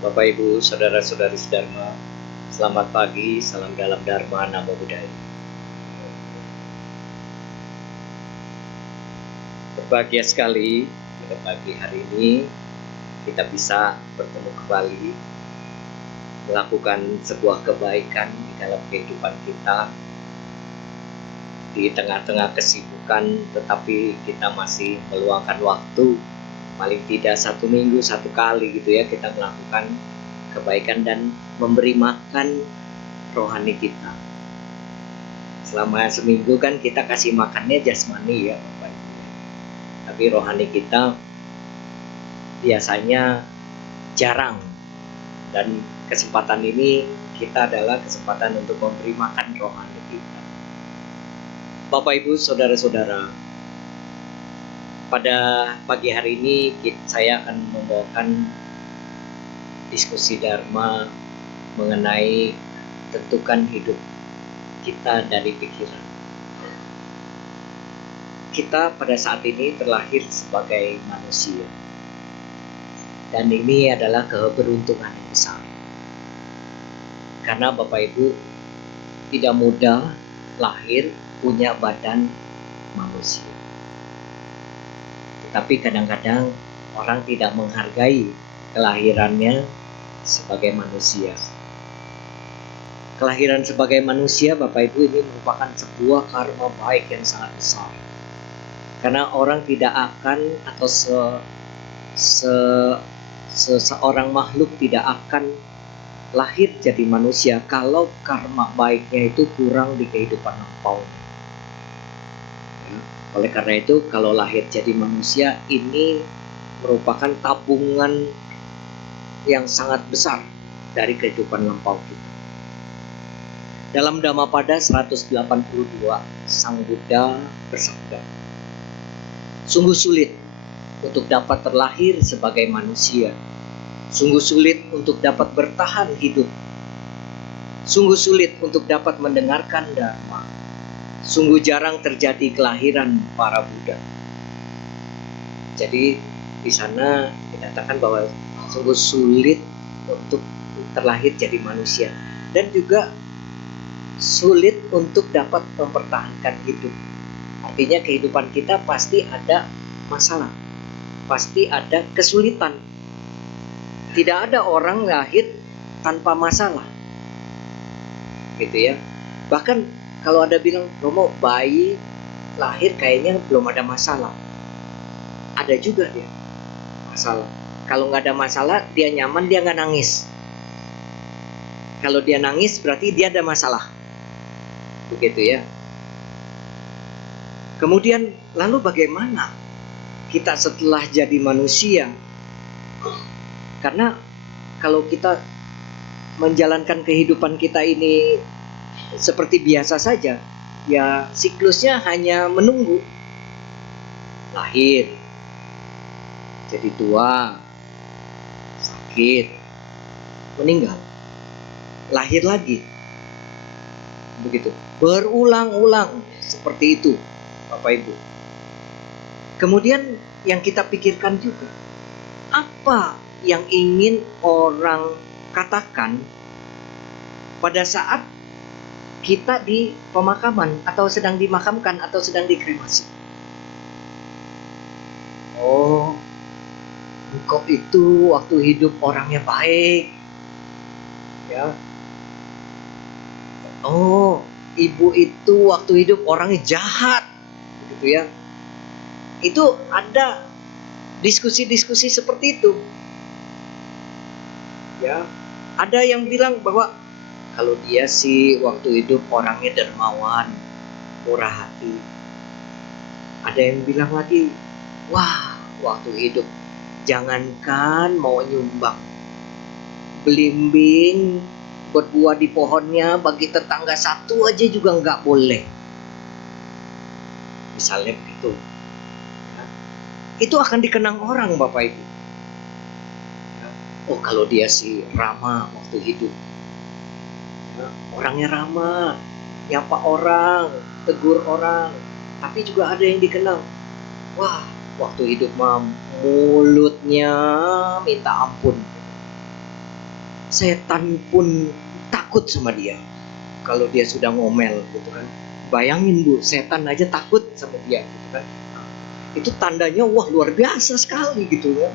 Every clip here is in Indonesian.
Bapak, Ibu, saudara-saudari sedharma, selamat pagi, salam dalam Dharma, Namo Buddhaya. Berbahagia sekali pada pagi hari ini kita bisa bertemu kembali, melakukan sebuah kebaikan di dalam kehidupan kita. Di tengah-tengah kesibukan, tetapi kita masih meluangkan waktu, paling tidak 1 minggu 1 kali gitu ya, kita melakukan kebaikan dan memberi makan rohani kita. Selama seminggu kan kita kasih makannya jasmani ya Bapak Ibu, tapi rohani kita biasanya jarang, dan kesempatan ini kita adalah kesempatan untuk memberi makan rohani kita. Bapak Ibu, saudara-saudara, pada pagi hari ini saya akan membawakan diskusi Dharma mengenai tentukan hidup kita dari pikiran. Kita pada saat ini terlahir sebagai manusia, dan ini adalah keberuntungan yang besar, karena Bapak Ibu tidak mudah lahir punya badan manusia. Tapi kadang-kadang orang tidak menghargai kelahirannya sebagai manusia. Kelahiran sebagai manusia, Bapak Ibu, ini merupakan sebuah karma baik yang sangat besar. Karena orang tidak akan, atau seseorang makhluk tidak akan lahir jadi manusia kalau karma baiknya itu kurang di kehidupan lampaunya. Oleh karena itu, kalau lahir jadi manusia ini merupakan tabungan yang sangat besar dari kehidupan lampau kita. Dalam Dhammapada 182, Sang Buddha bersabda, sungguh sulit untuk dapat terlahir sebagai manusia. Sungguh sulit untuk dapat bertahan hidup. Sungguh sulit untuk dapat mendengarkan Dharma. Sungguh jarang terjadi kelahiran para Buddha. Jadi di sana dikatakan bahwa sungguh sulit untuk terlahir jadi manusia, dan juga sulit untuk dapat mempertahankan hidup. Artinya kehidupan kita pasti ada masalah, pasti ada kesulitan. Tidak ada orang lahir tanpa masalah, gitu ya. Bahkan kalau ada bilang, Romo, bayi lahir kayaknya belum ada masalah. Ada juga dia masalah. Kalau nggak ada masalah, dia nyaman, dia nggak nangis. Kalau dia nangis, berarti dia ada masalah. Begitu ya. Kemudian, lalu bagaimana kita setelah jadi manusia? Karena kalau kita menjalankan kehidupan kita ini seperti biasa saja, ya siklusnya hanya menunggu. Lahir, jadi tua, sakit, meninggal, lahir lagi. Begitu, berulang-ulang seperti itu, Bapak Ibu. Kemudian yang kita pikirkan juga, apa yang ingin orang katakan pada saat kita di pemakaman, atau sedang dimakamkan, atau sedang dikremasi? Oh, engkau itu waktu hidup orangnya baik, ya. Oh, ibu itu waktu hidup orangnya jahat, gitu ya. Itu ada diskusi-diskusi seperti itu, ya. Ada yang bilang bahwa kalau dia sih waktu hidup orangnya dermawan, murah hati. Ada yang bilang lagi, wah, waktu hidup jangankan mau nyumbang, belimbing berbuah di pohonnya bagi tetangga satu aja juga nggak boleh. Misalnya begitu. Itu akan dikenang orang, Bapak Ibu. Oh, kalau dia sih ramah waktu hidup, orangnya ramah, nyapa orang, tegur orang. Tapi juga ada yang dikenal, wah, waktu hidup mah mulutnya minta ampun. setan pun takut sama dia kalau dia sudah ngomel gitu kan. Bayangin Bu, setan aja takut sama dia gitu kan. Itu tandanya wah luar biasa sekali gitu ya,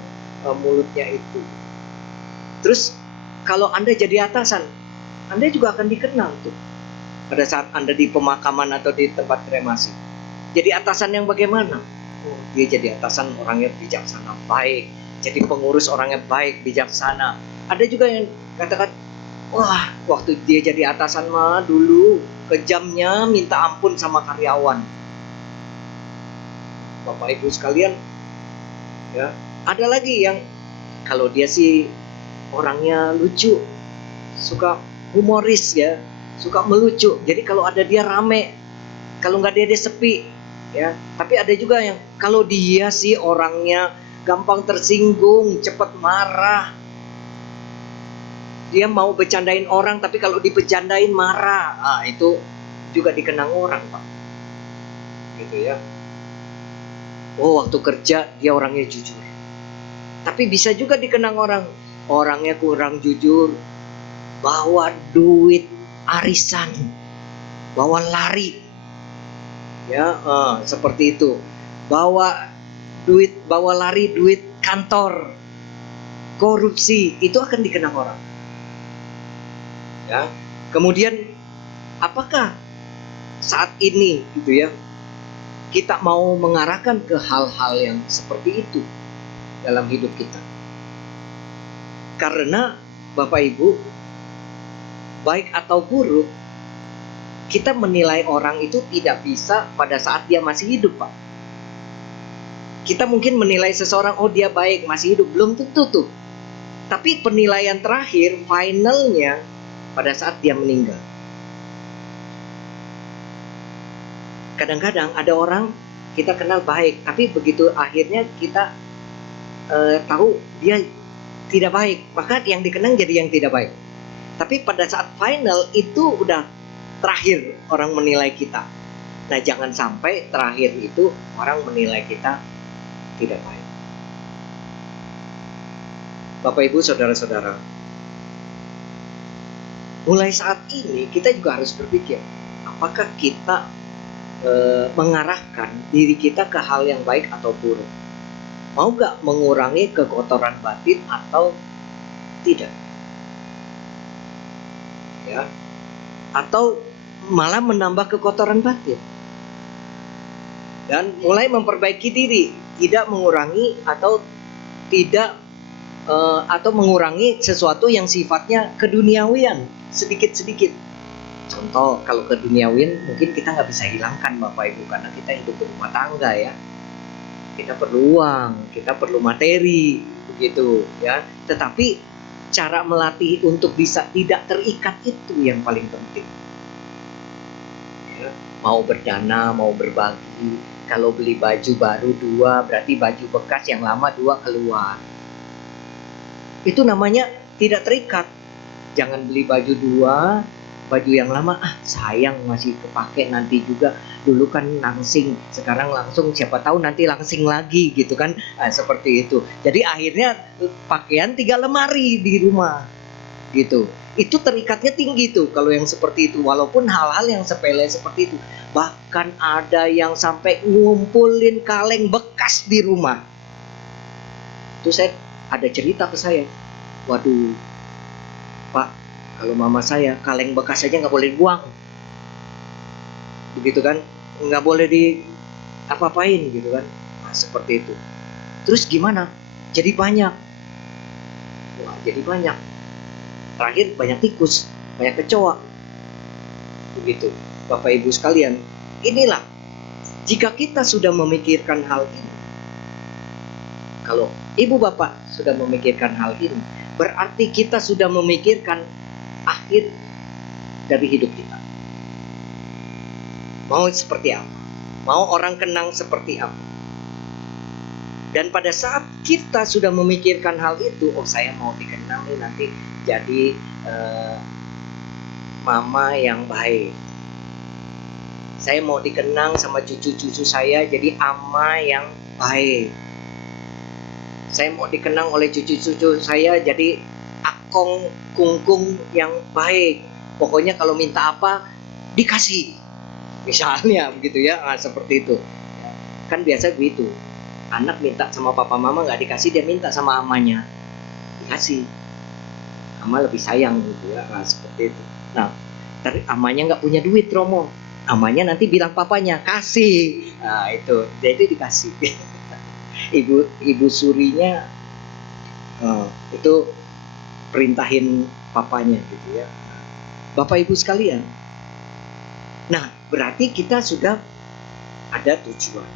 mulutnya itu. Terus kalau Anda jadi atasan, Anda juga akan dikenal tuh pada saat Anda di pemakaman atau di tempat kremasi. Jadi atasan yang bagaimana? Oh, dia jadi atasan orangnya bijaksana, baik. Jadi pengurus orangnya baik, bijaksana. Ada juga yang katakan, wah, waktu dia jadi atasan mah dulu kejamnya minta ampun sama karyawan. Bapak Ibu sekalian, ya, ada lagi yang kalau dia sih orangnya lucu, suka humoris ya, suka melucu. Jadi kalau ada dia rame, kalau nggak dia sepi, ya. Tapi ada juga yang kalau dia sih orangnya gampang tersinggung, cepat marah. Dia mau bercandain orang, tapi kalau dibercandain marah. Ah, itu juga dikenang orang, Pak. Gitu ya. Oh, waktu kerja dia orangnya jujur. Tapi bisa juga dikenang orang, orangnya kurang jujur, bawa duit arisan, bawa lari, ya, seperti itu. Bawa lari duit kantor, korupsi, itu akan dikenang orang. Ya. Kemudian apakah saat ini gitu ya, kita mau mengarahkan ke hal-hal yang seperti itu dalam hidup kita? Karena Bapak Ibu, baik atau buruk, kita menilai orang itu tidak bisa pada saat dia masih hidup, Pak. Kita mungkin menilai seseorang, oh dia baik, masih hidup, belum tentu tuh. Tapi penilaian terakhir, finalnya pada saat dia meninggal. Kadang-kadang ada orang kita kenal baik, tapi begitu akhirnya kita tahu dia tidak baik, maka yang dikenang jadi yang tidak baik. Tapi pada saat final itu udah terakhir orang menilai kita. Nah, jangan sampai terakhir itu orang menilai kita tidak baik. Bapak Ibu, saudara-saudara, mulai saat ini kita juga harus berpikir, apakah kita mengarahkan diri kita ke hal yang baik atau buruk? Mau gak mengurangi kekotoran batin atau tidak? Ya, atau malah menambah kekotoran batin? Dan mulai memperbaiki diri, tidak mengurangi atau tidak atau mengurangi sesuatu yang sifatnya keduniawian sedikit-sedikit. Contoh, kalau keduniawian mungkin kita nggak bisa hilangkan Bapak Ibu, karena kita hidup berumah tangga ya. Kita perlu uang, kita perlu materi, begitu ya. Tetapi cara melatih untuk bisa tidak terikat itu yang paling penting. Ya, mau berdana, mau berbagi. Kalau beli baju baru 2, berarti baju bekas yang lama 2 keluar. Itu namanya tidak terikat. Jangan beli baju 2, baju yang lama sayang masih kepake nanti juga, dulu kan langsing, sekarang langsung siapa tahu nanti langsing lagi gitu kan. Seperti itu. Jadi akhirnya pakaian 3 lemari di rumah gitu. Itu terikatnya tinggi tuh kalau yang seperti itu, walaupun hal-hal yang sepele seperti itu. Bahkan ada yang sampai ngumpulin kaleng bekas di rumah. Itu saya ada cerita ke saya, waduh Pak, kalau mama saya kaleng bekas aja nggak boleh buang, begitu kan, nggak boleh di apa-apain gitu kan. Nah, seperti itu. Terus gimana? Jadi banyak. Wah, jadi banyak. Terakhir banyak tikus, banyak kecoa. Begitu. Bapak Ibu sekalian, inilah jika kita sudah memikirkan hal ini, kalau Ibu Bapak sudah memikirkan hal ini, berarti kita sudah memikirkan akhir dari hidup kita. Mau seperti apa? Mau orang kenang seperti apa? Dan pada saat kita sudah memikirkan hal itu, oh saya mau dikenang nih nanti jadi mama yang baik. Saya mau dikenang sama cucu-cucu saya jadi ama yang baik. Saya mau dikenang oleh cucu-cucu saya jadi aku engkong kungkung yang baik. Pokoknya kalau minta apa dikasih. Misalnya begitu ya, seperti itu. Kan biasa begitu. Anak minta sama papa mama nggak dikasih, dia minta sama amanya. Dikasih. Ama lebih sayang gitu ya, seperti itu. Nah, amanya nggak punya duit, Romo. Amanya nanti bilang papanya kasih. Nah, itu jadi dikasih. Ibu surinya itu perintahin papanya gitu ya. Bapak Ibu sekalian. Nah, berarti kita sudah ada tujuan.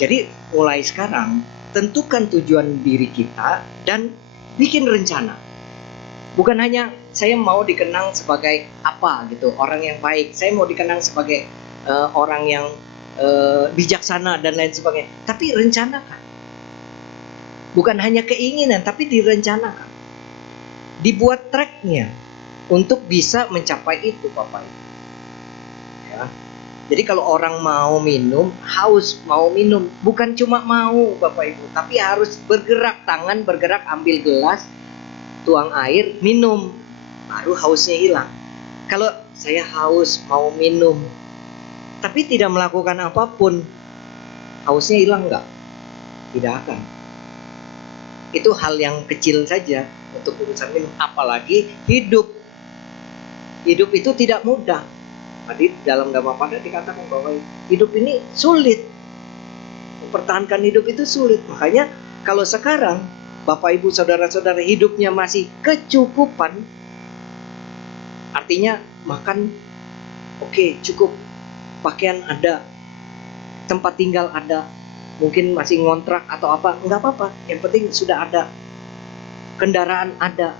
Jadi mulai sekarang tentukan tujuan diri kita dan bikin rencana. Bukan hanya saya mau dikenang sebagai apa gitu, orang yang baik. Saya mau dikenang sebagai orang yang bijaksana dan lain sebagainya. Tapi rencanakan. Bukan hanya keinginan, tapi direncanakan. Dibuat tracknya untuk bisa mencapai itu, Bapak Ibu. Ya. Jadi kalau orang mau minum, haus mau minum, bukan cuma mau Bapak Ibu, tapi harus bergerak, tangan bergerak, ambil gelas, tuang air, minum, baru hausnya hilang. Kalau saya haus mau minum, tapi tidak melakukan apapun, hausnya hilang nggak? Tidak akan. Itu hal yang kecil saja untuk urusan minum, apalagi hidup. Hidup itu tidak mudah. Tadi dalam Dhammapada dikatakan bahwa hidup ini sulit. Mempertahankan hidup itu sulit. Makanya kalau sekarang Bapak Ibu Saudara-saudara hidupnya masih kecukupan, artinya makan oke, cukup, pakaian ada, tempat tinggal ada, mungkin masih ngontrak atau apa, enggak apa-apa, yang penting sudah ada, kendaraan ada,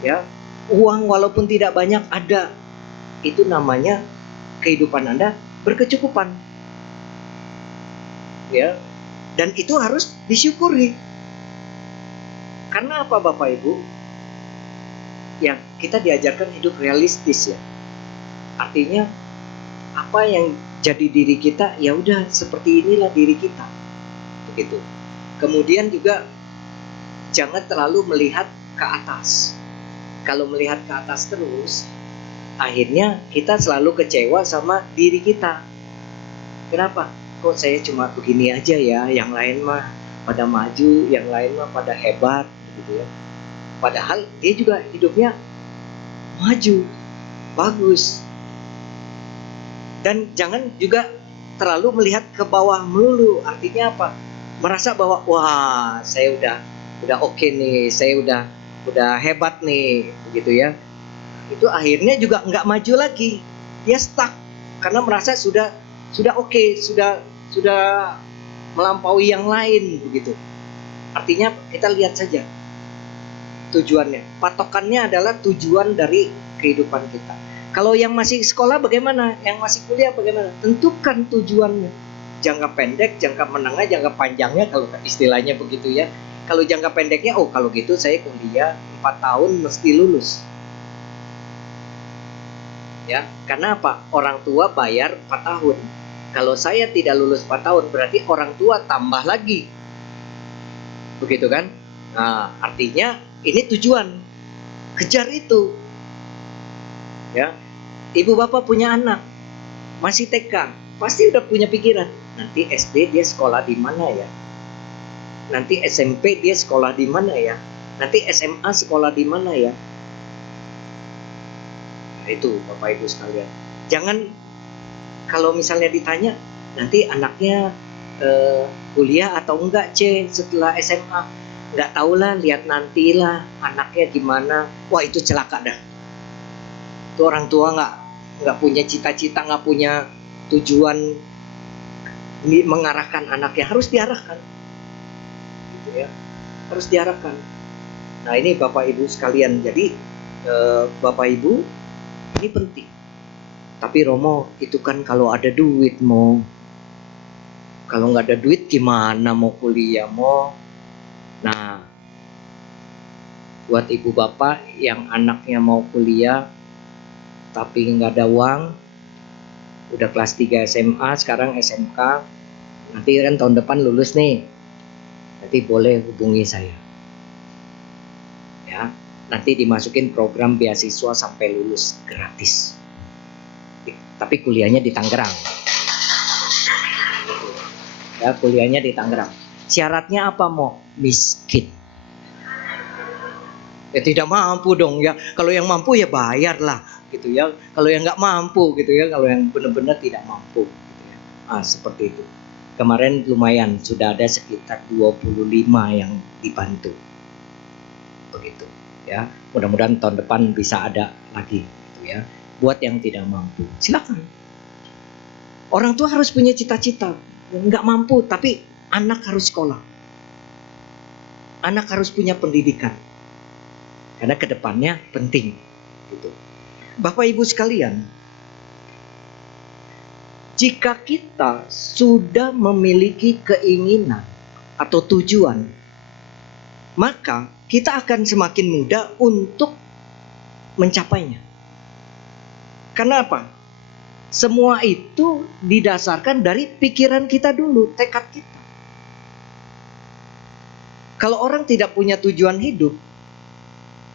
ya, uang walaupun tidak banyak ada, itu namanya kehidupan Anda berkecukupan, ya, dan itu harus disyukuri. Karena apa Bapak Ibu? Ya, kita diajarkan hidup realistis ya. Artinya apa yang jadi diri kita, ya udah seperti inilah diri kita, begitu. Kemudian juga jangan terlalu melihat ke atas. Kalau melihat ke atas terus, akhirnya kita selalu kecewa sama diri kita. Kenapa? Kok saya cuma begini aja ya, yang lain mah pada maju, yang lain mah pada hebat, gitu ya. Padahal dia juga hidupnya maju, bagus. Dan jangan juga terlalu melihat ke bawah melulu. Artinya apa? Merasa bahwa wah, saya udah oke nih, saya udah hebat nih, begitu ya. Itu akhirnya juga nggak maju lagi, dia stuck karena merasa sudah oke, sudah melampaui yang lain, begitu. Artinya kita lihat saja tujuannya, patokannya adalah tujuan dari kehidupan kita. Kalau yang masih sekolah bagaimana, yang masih kuliah bagaimana, tentukan tujuannya, jangka pendek, jangka menengah, jangka panjangnya, kalau istilahnya begitu ya. Kalau jangka pendeknya, oh kalau gitu saya kuliah 4 tahun mesti lulus. Ya, karena apa? Orang tua bayar 4 tahun. Kalau saya tidak lulus 4 tahun, berarti orang tua tambah lagi. Begitu kan? Nah, artinya ini tujuan. Kejar itu. Ya. Ibu bapak punya anak, masih TK, pasti udah punya pikiran. Nanti SD dia sekolah di mana ya? Nanti SMP dia sekolah di mana ya? Nanti SMA sekolah di mana ya? Nah, itu Bapak Ibu sekalian. Jangan kalau misalnya ditanya nanti anaknya kuliah atau enggak setelah SMA, nggak tahulah, lihat nantilah anaknya gimana. Wah itu celaka dah. Itu orang tua nggak punya cita-cita, nggak punya tujuan mengarahkan anaknya, harus diarahkan, gitu ya, harus diarahkan. Nah ini Bapak Ibu sekalian, jadi Bapak Ibu ini penting. Tapi Romo, itu kan kalau ada duit mau. Kalau nggak ada duit gimana mau kuliah mau? Nah, buat ibu bapak yang anaknya mau kuliah tapi nggak ada uang, udah kelas 3 SMA, sekarang SMK, nanti kan tahun depan lulus nih, nanti boleh hubungi saya. Ya, Nanti dimasukin program beasiswa sampai lulus gratis. Tapi kuliahnya di Tangerang. Ya, kuliahnya di Tangerang. Syaratnya apa, mau miskin? Ya tidak mampu dong ya. Kalau yang mampu ya bayarlah gitu ya. Kalau yang nggak mampu gitu ya, kalau yang benar-benar tidak mampu gitu ya. Seperti itu. Kemarin lumayan sudah ada sekitar 25 yang dibantu. Begitu ya. Mudah-mudahan tahun depan bisa ada lagi gitu ya. Buat yang tidak mampu, silakan. Orang tua harus punya cita-cita. Nggak mampu tapi anak harus sekolah. Anak harus punya pendidikan. Karena kedepannya penting gitu. Bapak Ibu sekalian, jika kita sudah memiliki keinginan atau tujuan, maka kita akan semakin mudah untuk mencapainya. Karena apa? Semua itu didasarkan dari pikiran kita dulu, tekad kita. Kalau orang tidak punya tujuan hidup,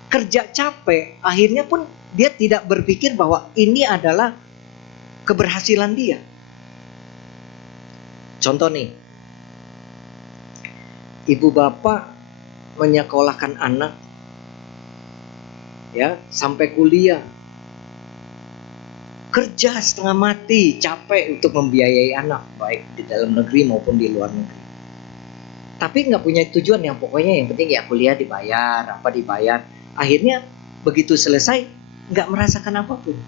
kerja capek, akhirnya pun dia tidak berpikir bahwa ini adalah keberhasilan dia. Contoh nih, ibu bapak menyekolahkan anak ya sampai kuliah, kerja setengah mati, capek untuk membiayai anak baik di dalam negeri maupun di luar negeri. Tapi nggak punya tujuan, yang pokoknya yang penting ya kuliah dibayar, apa dibayar. Akhirnya begitu selesai nggak merasakan apapun.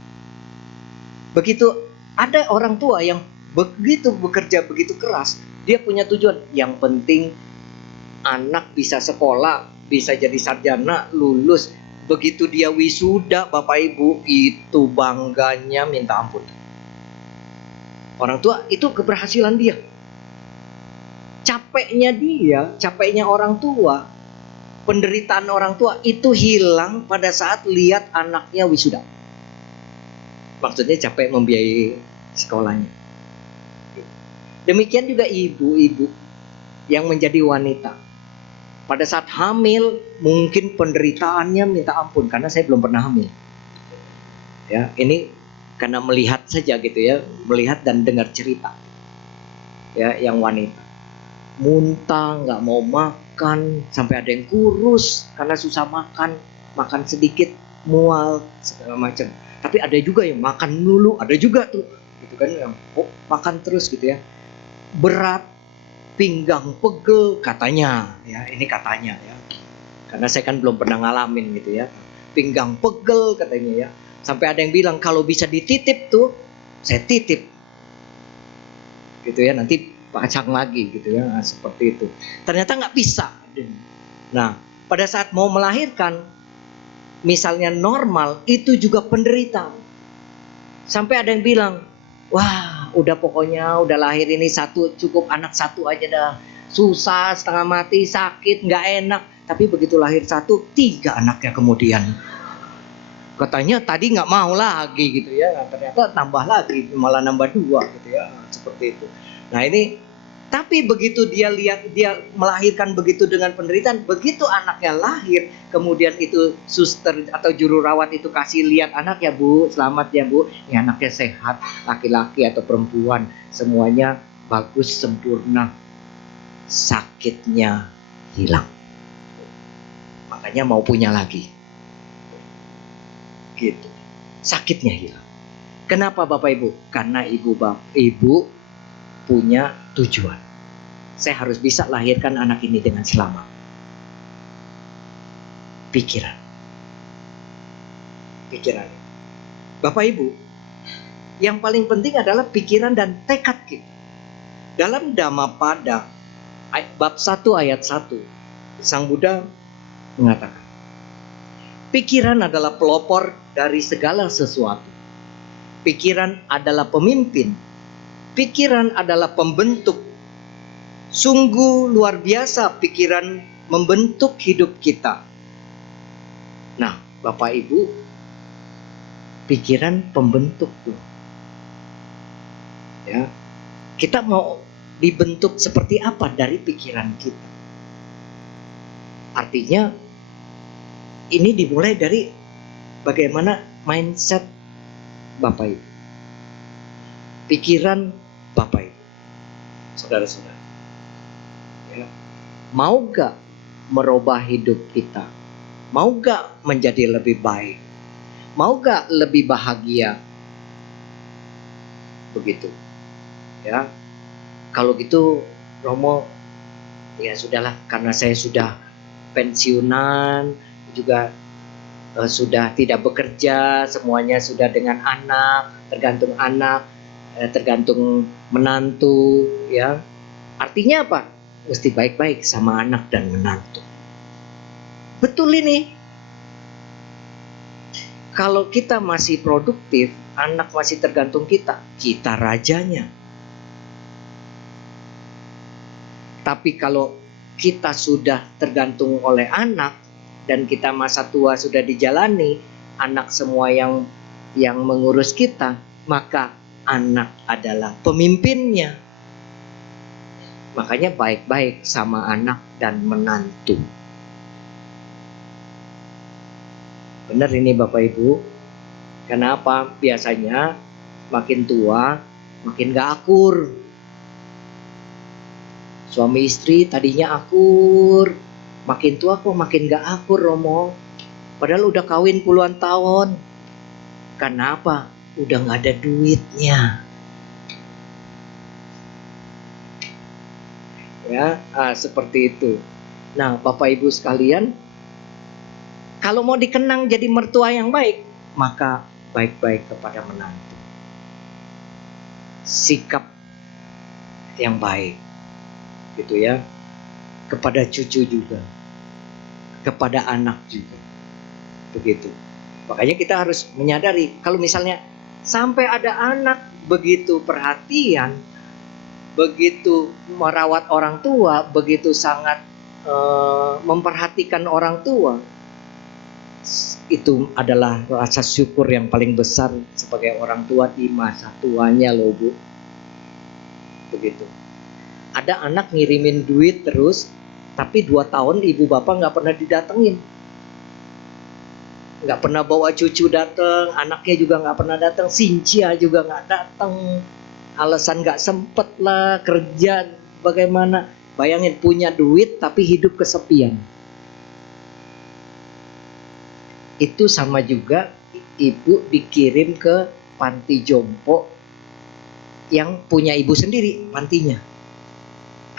Begitu ada orang tua yang begitu bekerja begitu keras, dia punya tujuan. Yang penting anak bisa sekolah, bisa jadi sarjana, lulus. Begitu dia wisuda, Bapak Ibu, itu bangganya minta ampun. Orang tua itu keberhasilan dia. Capeknya dia, capeknya orang tua, penderitaan orang tua itu hilang pada saat lihat anaknya wisuda. Maksudnya capek membiayai sekolahnya. Demikian juga ibu-ibu yang menjadi wanita. Pada saat hamil mungkin penderitaannya minta ampun, karena saya belum pernah hamil. Ya, ini karena melihat saja gitu ya, melihat dan dengar cerita. Ya, yang wanita muntah, nggak mau makan, sampai ada yang kurus karena susah makan, makan sedikit mual segala macam. Tapi ada juga yang makan dulu, ada juga tuh, gitu kan, yang makan terus gitu ya. Berat, pinggang pegel katanya, ya ini katanya ya, karena saya kan belum pernah ngalamin gitu ya. Pinggang pegel katanya ya, sampai ada yang bilang kalau bisa dititip tuh, saya titip, gitu ya, nanti pasang lagi gitu ya, seperti itu. Ternyata nggak bisa. Nah, pada saat mau melahirkan, misalnya normal, itu juga penderita. Sampai ada yang bilang, wah udah pokoknya udah lahir ini satu, cukup anak satu aja dah. Susah, setengah mati, sakit, nggak enak. Tapi begitu lahir satu, 3 anaknya kemudian. Katanya tadi nggak mau lagi gitu ya, ternyata tambah lagi, malah nambah 2 gitu ya, seperti itu. Nah ini, tapi begitu dia lihat, dia melahirkan begitu dengan penderitaan, begitu anaknya lahir, kemudian itu suster atau juru rawat itu kasih lihat anak, ya Bu, selamat ya Bu, ini anaknya sehat, laki-laki atau perempuan, semuanya bagus, sempurna, sakitnya hilang, makanya mau punya lagi. Gitu. Sakitnya hilang. Kenapa Bapak Ibu? Karena ibu punya tujuan. Saya harus bisa lahirkan anak ini dengan selamat. Pikiran. Bapak Ibu, yang paling penting adalah pikiran dan tekad kita. Dalam Dhammapada bab 1 ayat 1, Sang Buddha mengatakan, pikiran adalah pelopor dari segala sesuatu. Pikiran adalah pemimpin. Pikiran adalah pembentuk. Sungguh luar biasa pikiran membentuk hidup kita. Nah, Bapak Ibu, pikiran pembentuk tuh. Ya. Kita mau dibentuk seperti apa dari pikiran kita? Artinya ini dimulai dari bagaimana mindset Bapak Ibu, pikiran Bapak Ibu, saudara-saudara. Ya. Mau gak merubah hidup kita? Mau gak menjadi lebih baik? Mau gak lebih bahagia? Begitu. Ya. Kalau gitu Romo, ya sudahlah, karena saya sudah pensiunan, juga sudah tidak bekerja, semuanya sudah dengan anak, tergantung menantu, ya. Artinya apa? Mesti baik-baik sama anak dan menantu. Betul ini. Kalau kita masih produktif, anak masih tergantung kita rajanya. Tapi kalau kita sudah tergantung oleh anak dan kita masa tua sudah dijalani, anak semua yang mengurus kita, maka anak adalah pemimpinnya. Makanya baik-baik sama anak dan menantu. Benar ini Bapak Ibu. Kenapa? Biasanya makin tua makin gak akur. Suami istri tadinya akur, makin tua kok makin gak akur, Romo. Padahal udah kawin puluhan tahun. Kenapa? Udah gak ada duitnya. Ya, seperti itu. Nah, Bapak Ibu sekalian, kalau mau dikenang jadi mertua yang baik, maka baik-baik kepada menantu. Sikap yang baik, gitu ya. Kepada cucu juga, kepada anak juga, begitu. Makanya kita harus menyadari, kalau misalnya sampai ada anak begitu perhatian, begitu merawat orang tua, begitu sangat memperhatikan orang tua, itu adalah rasa syukur yang paling besar sebagai orang tua di masa tuanya loh Bu. Begitu. Ada anak ngirimin duit terus, tapi 2 tahun ibu bapak gak pernah didatengin, gak pernah bawa cucu datang, anaknya juga gak pernah datang, Sincia juga gak datang, alasan gak sempet lah, kerja bagaimana. Bayangin punya duit tapi hidup kesepian. Itu sama juga ibu dikirim ke panti jompo yang punya ibu sendiri pantinya.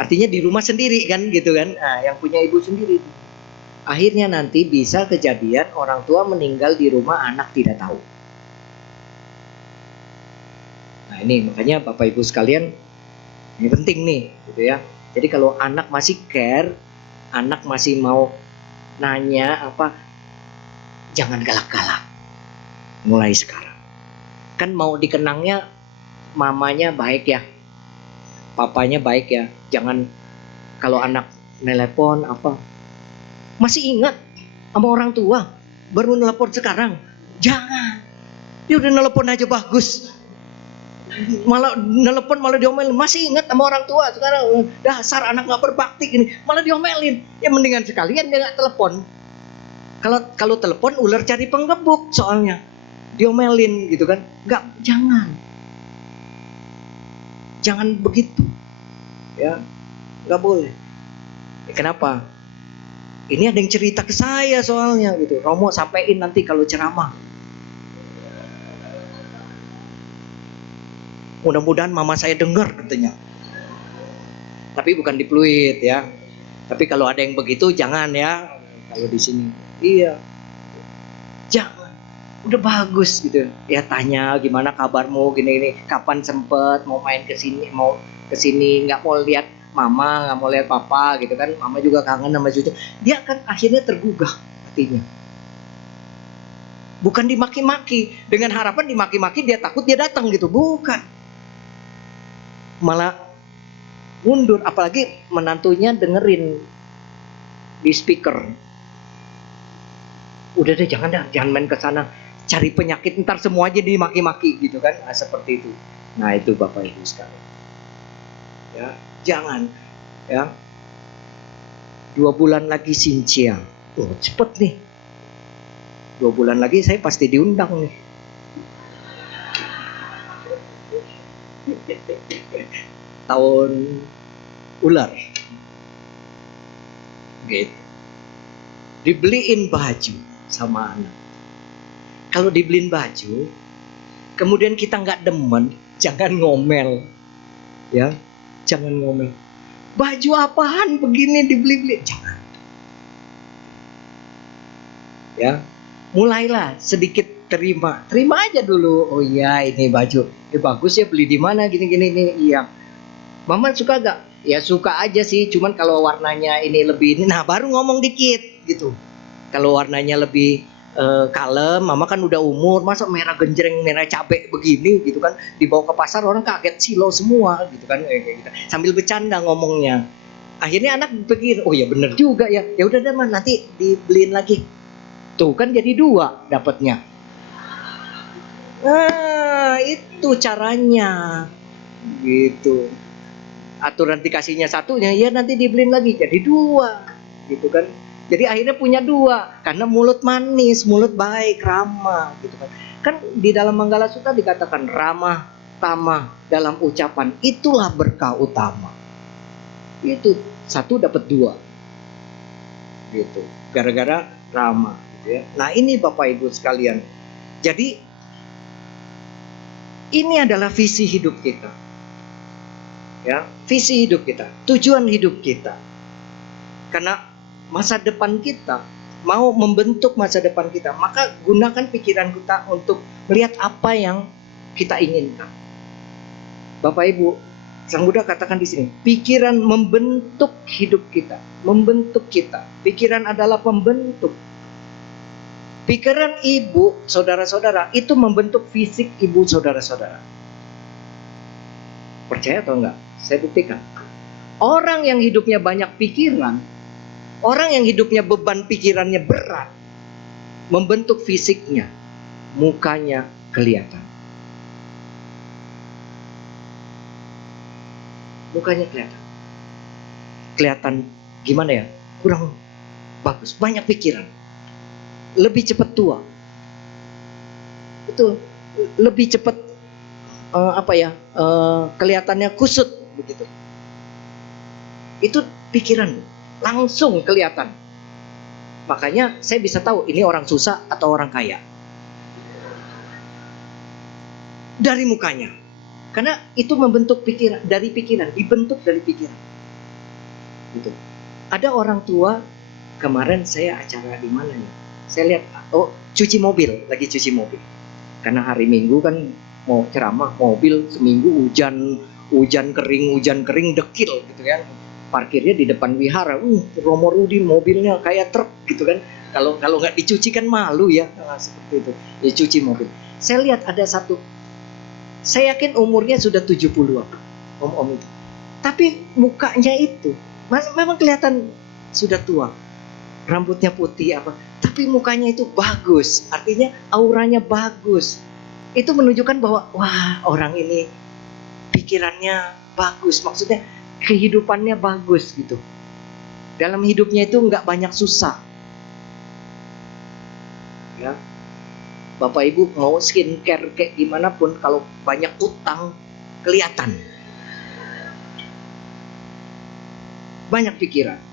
Artinya di rumah sendiri kan gitu kan. Nah, yang punya ibu sendiri. Akhirnya nanti bisa kejadian orang tua meninggal di rumah, anak tidak tahu. Nah ini makanya Bapak Ibu sekalian, ini penting nih gitu ya. Jadi kalau anak masih care, anak masih mau nanya apa, jangan galak-galak mulai sekarang. Kan mau dikenangnya mamanya baik ya, papanya baik ya. Jangan kalau anak nelepon apa, masih ingat sama orang tua, baru nelepon sekarang. Jangan, dia udah nelepon aja bagus, malah nelepon malah diomelin. Masih ingat sama orang tua sekarang, dasar anak gak berbakti gini, malah diomelin. Ya mendingan sekalian dia gak telepon. Kalau telepon ular cari penggebuk, soalnya diomelin gitu kan. Jangan begitu ya, nggak boleh. Kenapa? Ini ada yang cerita ke saya soalnya gitu. Romo sampein nanti kalau ceramah. Mudah-mudahan mama saya dengar katanya. Tapi bukan di Pluit ya. Tapi kalau ada yang begitu jangan ya. Kalau di sini, iya, jangan. Udah bagus gitu. Ya tanya gimana kabarmu gini-gini. Kapan sempet mau main ke sini, mau ke sini, nggak mau lihat mama, nggak mau lihat papa gitu kan. Mama juga kangen sama cucu. Dia akan akhirnya tergugah hatinya. Bukan dimaki-maki dengan harapan dimaki-maki dia takut dia datang gitu, bukan. Malah mundur, apalagi menantunya dengerin di speaker. Udah deh, jangan main ke sana, cari penyakit, ntar semua aja dimaki-maki gitu kan. Nah, seperti itu. Nah itu Bapak Ibu sekalian. Ya, jangan ya. 2 bulan lagi Sincia. Oh, cepet nih. 2 bulan lagi saya pasti diundang nih. Tahun ular. Gitu. Dibeliin baju sama anak. Kalau dibeliin baju, kemudian kita nggak demen, jangan ngomel. Ya, jangan ngomel. Baju apaan begini dibeli-beli? Jangan. Ya, mulailah sedikit terima aja dulu. Oh iya, ini baju, bagus ya, beli di mana gini-gini ini. Iya, Mama suka gak? Ya suka aja sih, cuman kalau warnanya ini lebih ini, nah baru ngomong dikit gitu. Kalau warnanya lebih kalem, Mama kan udah umur, masa merah genjreng, merah cabe begini gitu kan, dibawa ke pasar orang kaget silau semua gitu kan, kayak gitu. Sambil bercanda ngomongnya. Akhirnya anak pikir, oh ya bener juga ya. Ya udah deh, nanti dibeliin lagi. Tuh kan jadi 2 dapatnya. Nah, itu caranya. Gitu. Aturan dikasihnya 1, ya nanti dibeliin lagi jadi 2. Gitu kan. Jadi akhirnya punya 2 karena mulut manis, mulut baik, ramah gitu kan. Kan di dalam Manggala Sutta dikatakan ramah, tamah dalam ucapan, itulah berkah utama. Itu 1 dapat 2. Gitu. Gara-gara ramah gitu ya. Nah, ini Bapak Ibu sekalian. Jadi ini adalah visi hidup kita. Ya, visi hidup kita, tujuan hidup kita. Karena masa depan kita, mau membentuk masa depan kita, maka gunakan pikiran kita untuk melihat apa yang kita inginkan. Bapak Ibu, Sang Buddha katakan di sini, pikiran membentuk hidup kita, membentuk kita. Pikiran adalah pembentuk. Pikiran ibu, saudara-saudara, itu membentuk fisik ibu, saudara-saudara. Percaya atau enggak? Saya buktikan. Orang yang hidupnya banyak pikiran, orang yang hidupnya beban pikirannya berat, membentuk fisiknya, mukanya kelihatan. Mukanya kelihatan. Kelihatan gimana ya? Kurang bagus, banyak pikiran. Lebih cepat tua. Itu lebih cepat kelihatannya kusut begitu. Itu pikiran langsung kelihatan. Makanya saya bisa tahu ini orang susah atau orang kaya dari mukanya. Karena itu membentuk pikiran, dari pikiran, dibentuk dari pikiran. Gitu. Ada orang tua, kemarin saya acara di mana ya? Saya lihat, cuci mobil, lagi cuci mobil. Karena hari Minggu kan mau ceramah, mobil seminggu hujan kering dekil gitu kan. Parkirnya di depan wihara, Romo Rudi mobilnya kayak truk gitu kan. Kalau nggak dicuci kan malu ya, seperti itu. Ya cuci mobil. Saya lihat ada satu, saya yakin umurnya sudah 70-an, om itu. Tapi mukanya itu memang kelihatan sudah tua. Rambutnya putih apa, tapi mukanya itu bagus. Artinya auranya bagus. Itu menunjukkan bahwa wah, orang ini pikirannya bagus. Maksudnya kehidupannya bagus gitu. Dalam hidupnya itu nggak banyak susah. Ya. Bapak Ibu mau skincare kayak gimana pun, kalau banyak utang kelihatan. Banyak pikiran.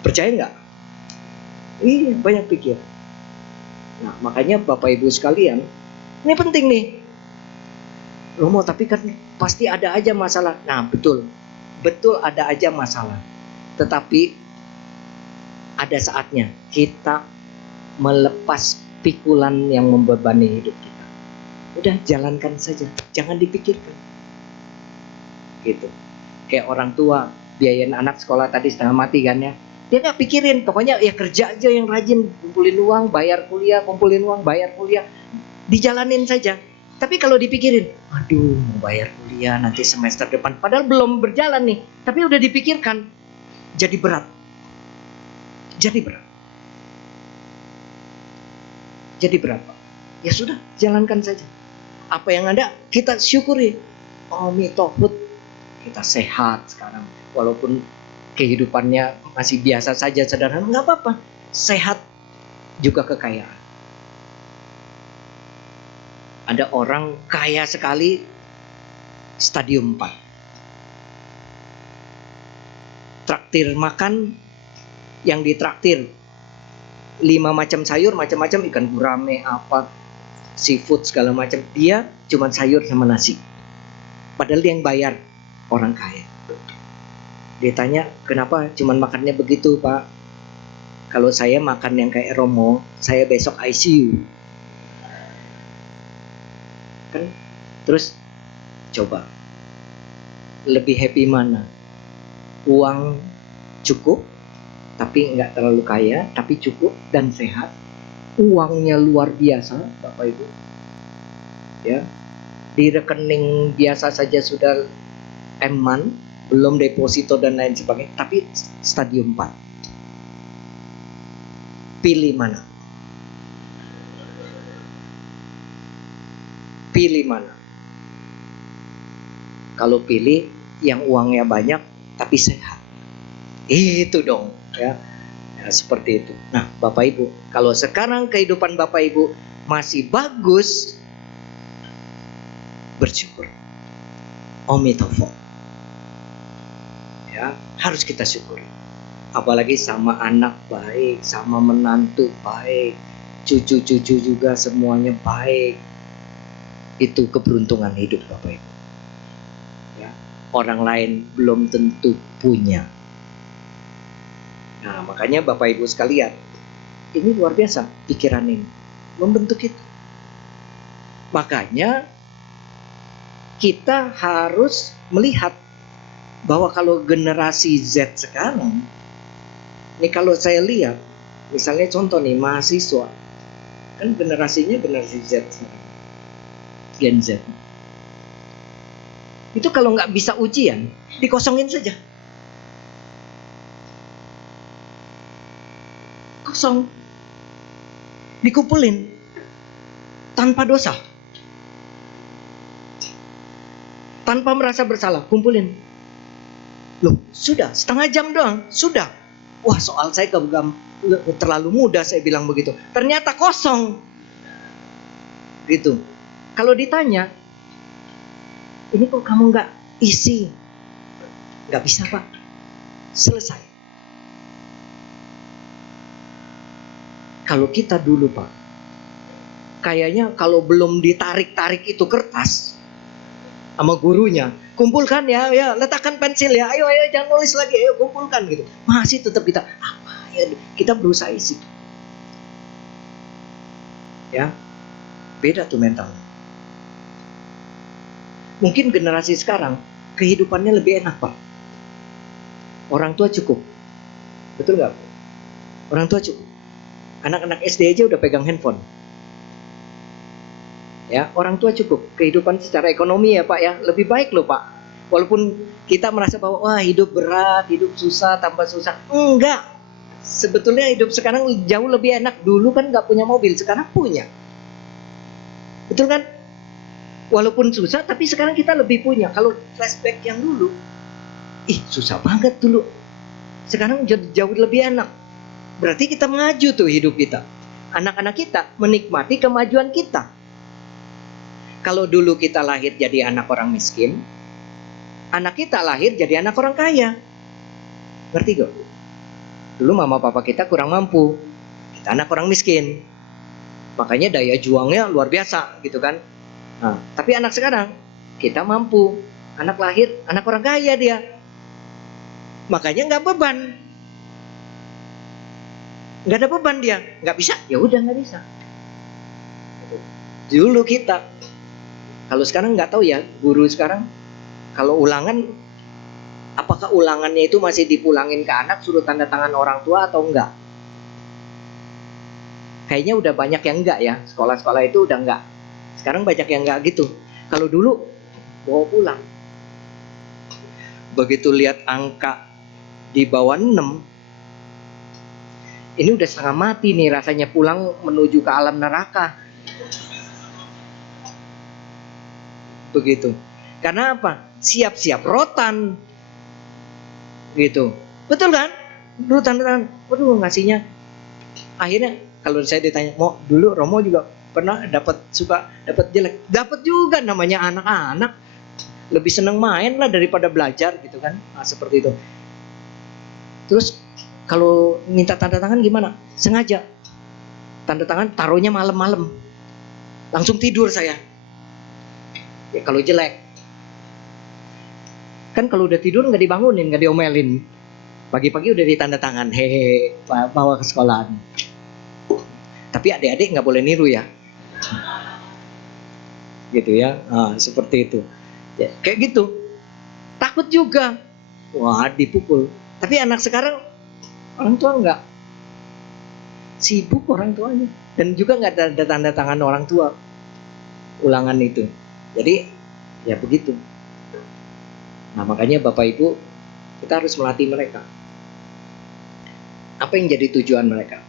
Percaya nggak? Iya, banyak pikiran. Nah, makanya Bapak Ibu sekalian, ini penting nih. Romo, tapi kan pasti ada aja masalah. Nah, betul ada aja masalah. Tetapi ada saatnya kita melepas pikulan yang membebani hidup kita. Udah jalankan saja, jangan dipikirkan. Gitu. Kayak orang tua biayain anak sekolah tadi setengah mati kan ya. Dia nggak pikirin, pokoknya ya kerja aja yang rajin, kumpulin uang, bayar kuliah, dijalanin saja. Tapi kalau dipikirin, aduh mau bayar kuliah nanti semester depan, padahal belum berjalan nih, tapi udah dipikirkan, jadi berat. Jadi berat, Pak. Ya sudah, jalankan saja. Apa yang ada, kita syukuri. Amin, tohut, kita sehat sekarang. Walaupun kehidupannya masih biasa saja, sederhana, nggak apa-apa. Sehat juga kekayaan. Ada orang kaya sekali, stadium 4. Traktir makan, yang ditraktir 5 macam sayur, macam-macam, ikan gurame, apa, seafood segala macam. Dia cuma sayur sama nasi. Padahal dia yang bayar, orang kaya. Dia tanya, kenapa cuman makannya begitu, Pak? Kalau saya makan yang kayak Romo, saya besok ICU. Kan? Terus coba, lebih happy mana? Uang cukup, tapi nggak terlalu kaya, tapi cukup dan sehat. Uangnya luar biasa, Bapak Ibu. Ya, di rekening biasa saja sudah M-man, belum deposito dan lain sebagainya, tapi stadium 4. Pilih mana? Pilih mana? Kalau pilih yang uangnya banyak tapi sehat. Itu dong, ya. Ya, seperti itu. Nah, Bapak Ibu, kalau sekarang kehidupan Bapak Ibu masih bagus, bersyukur. Omitofo. Ya, harus kita syukuri. Apalagi sama anak baik, sama menantu baik, cucu-cucu juga semuanya baik. Itu keberuntungan hidup Bapak Ibu. Ya, orang lain belum tentu punya. Nah, makanya Bapak Ibu sekalian, ini luar biasa pikiran ini membentuk kita. Makanya kita harus melihat bahwa kalau generasi Z sekarang, ini kalau saya lihat, misalnya contoh nih, mahasiswa, kan generasinya generasi Z sekarang, Gen Z. Itu kalau nggak bisa ujian, dikosongin saja. Kosong. Dikumpulin. Tanpa dosa. Tanpa merasa bersalah, kumpulin. Loh, sudah, setengah jam doang, sudah. Wah, soal saya terlalu mudah, saya bilang begitu. Ternyata kosong. Gitu. Kalau ditanya, ini kok kamu nggak isi? Nggak bisa, Pak. Selesai. Kalau kita dulu, Pak, kayaknya kalau belum ditarik-tarik itu kertas sama gurunya, kumpulkan ya, letakkan pensil ya, ayo jangan nulis lagi, ayo kumpulkan gitu. Masih tetap kita apa ya, kita berusaha isi. Ya, beda tuh mental. Mungkin generasi sekarang kehidupannya lebih enak, Pak. Orang tua cukup, betul nggak? Orang tua cukup. Anak-anak SD aja udah pegang handphone. Ya, orang tua cukup. Kehidupan secara ekonomi ya, Pak ya, lebih baik loh, Pak. Walaupun kita merasa bahwa wah hidup berat, hidup susah, tambah susah. Enggak. Sebetulnya hidup sekarang jauh lebih enak. Dulu kan nggak punya mobil, sekarang punya. Betul kan? Walaupun susah, tapi sekarang kita lebih punya. Kalau flashback yang dulu, susah banget dulu. Sekarang jauh lebih enak. Berarti kita maju tuh hidup kita. Anak-anak kita menikmati kemajuan kita. Kalau dulu kita lahir jadi anak orang miskin, anak kita lahir jadi anak orang kaya. Ngerti gak? Dulu mama papa kita kurang mampu, kita anak orang miskin. Makanya daya juangnya luar biasa gitu kan. Nah, tapi anak sekarang, kita mampu. Anak lahir, anak orang kaya dia. Makanya gak beban. Nggak ada beban dia, nggak bisa, ya udah nggak bisa. Dulu kita, kalau sekarang nggak tahu ya, guru sekarang kalau ulangan, apakah ulangannya itu masih dipulangin ke anak, suruh tanda tangan orang tua atau enggak? Kayaknya udah banyak yang enggak ya, sekolah-sekolah itu udah enggak. Sekarang banyak yang enggak gitu. Kalau dulu bawa pulang, begitu lihat angka di bawah 6, ini udah setengah mati nih rasanya, pulang menuju ke alam neraka. Begitu. Karena apa? Siap-siap rotan. Gitu. Betul kan? Dulu tanda tangan, waduh ngasihnya. Akhirnya kalau saya ditanya, mau dulu Romo juga pernah dapat jelek, dapat juga, namanya anak-anak lebih seneng main lah daripada belajar gitu kan. Nah, seperti itu. Terus kalau minta tanda tangan gimana? Sengaja tanda tangan taruhnya malam-malam, langsung tidur saya. Ya kalau jelek kan, kalau udah tidur nggak dibangunin, nggak diomelin, pagi-pagi udah ditanda tangan, hehe, bawa ke sekolahan. Tapi adik-adik nggak boleh niru ya, gitu ya. Nah, seperti itu ya, kayak gitu. Takut juga, wah dipukul. Tapi anak sekarang, orang tua nggak, sibuk orang tuanya, dan juga nggak ada tanda tangan orang tua ulangan itu. Jadi ya begitu. Nah makanya Bapak Ibu, kita harus melatih mereka. Apa yang jadi tujuan mereka?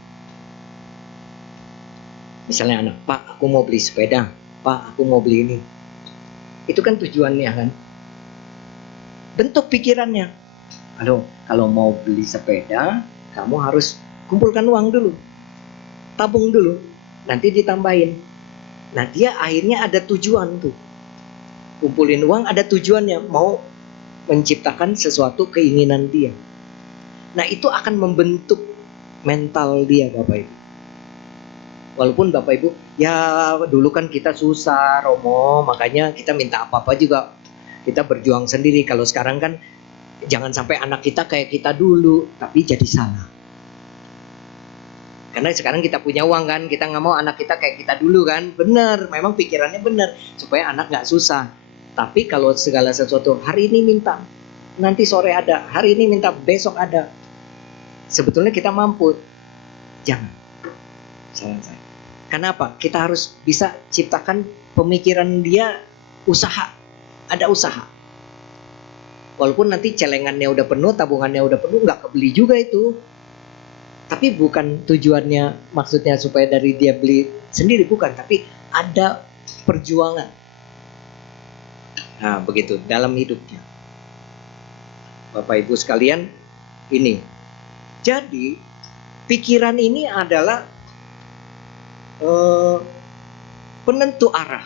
Misalnya anak, Pak aku mau beli sepeda, Pak aku mau beli ini. Itu kan tujuannya kan. Bentuk pikirannya, kalau mau beli sepeda, kamu harus kumpulkan uang dulu, tabung dulu, nanti ditambahin. Nah dia akhirnya ada tujuan tuh, kumpulin uang ada tujuannya, mau menciptakan sesuatu keinginan dia. Nah itu akan membentuk mental dia Bapak Ibu. Walaupun Bapak Ibu, ya dulu kan kita susah Romo, makanya kita minta apa-apa juga kita berjuang sendiri. Kalau sekarang kan jangan sampai anak kita kayak kita dulu, tapi jadi salah. Karena sekarang kita punya uang kan, kita nggak mau anak kita kayak kita dulu kan. Bener, memang pikirannya bener, supaya anak nggak susah. Tapi kalau segala sesuatu, hari ini minta, nanti sore ada, hari ini minta, besok ada. Sebetulnya kita mampu. Jangan. Saran saya. Kenapa? Kita harus bisa ciptakan pemikiran dia, usaha. Ada usaha. Walaupun nanti celengannya udah penuh, tabungannya udah penuh, nggak kebeli juga itu. Tapi bukan tujuannya, maksudnya supaya dari dia beli sendiri, bukan. Tapi ada perjuangan. Nah begitu dalam hidupnya Bapak Ibu sekalian ini. Jadi pikiran ini adalah penentu arah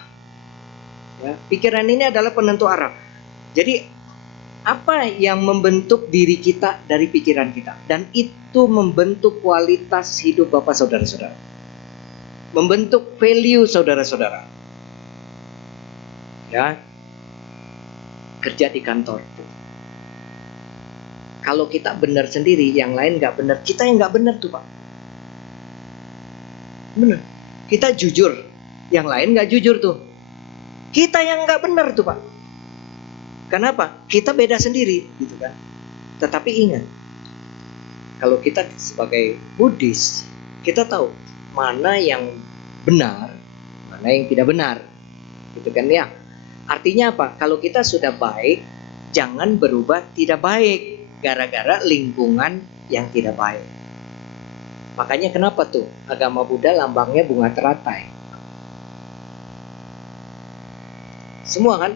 ya. Pikiran ini adalah penentu arah. Jadi apa yang membentuk diri kita dari pikiran kita, dan itu membentuk kualitas hidup Bapak saudara-saudara, membentuk value saudara-saudara ya. Kerja di kantor, kalau kita benar sendiri, yang lain nggak benar, kita yang nggak benar tuh Pak. Benar, kita jujur, yang lain nggak jujur tuh, kita yang nggak benar tuh Pak. Kenapa? Kita beda sendiri gitu kan. Tetapi ingat, kalau kita sebagai Buddhis, kita tahu mana yang benar, mana yang tidak benar, gitu kan ya. Artinya apa? Kalau kita sudah baik, jangan berubah tidak baik gara-gara lingkungan yang tidak baik. Makanya kenapa tuh agama Buddha lambangnya bunga teratai. Semua kan,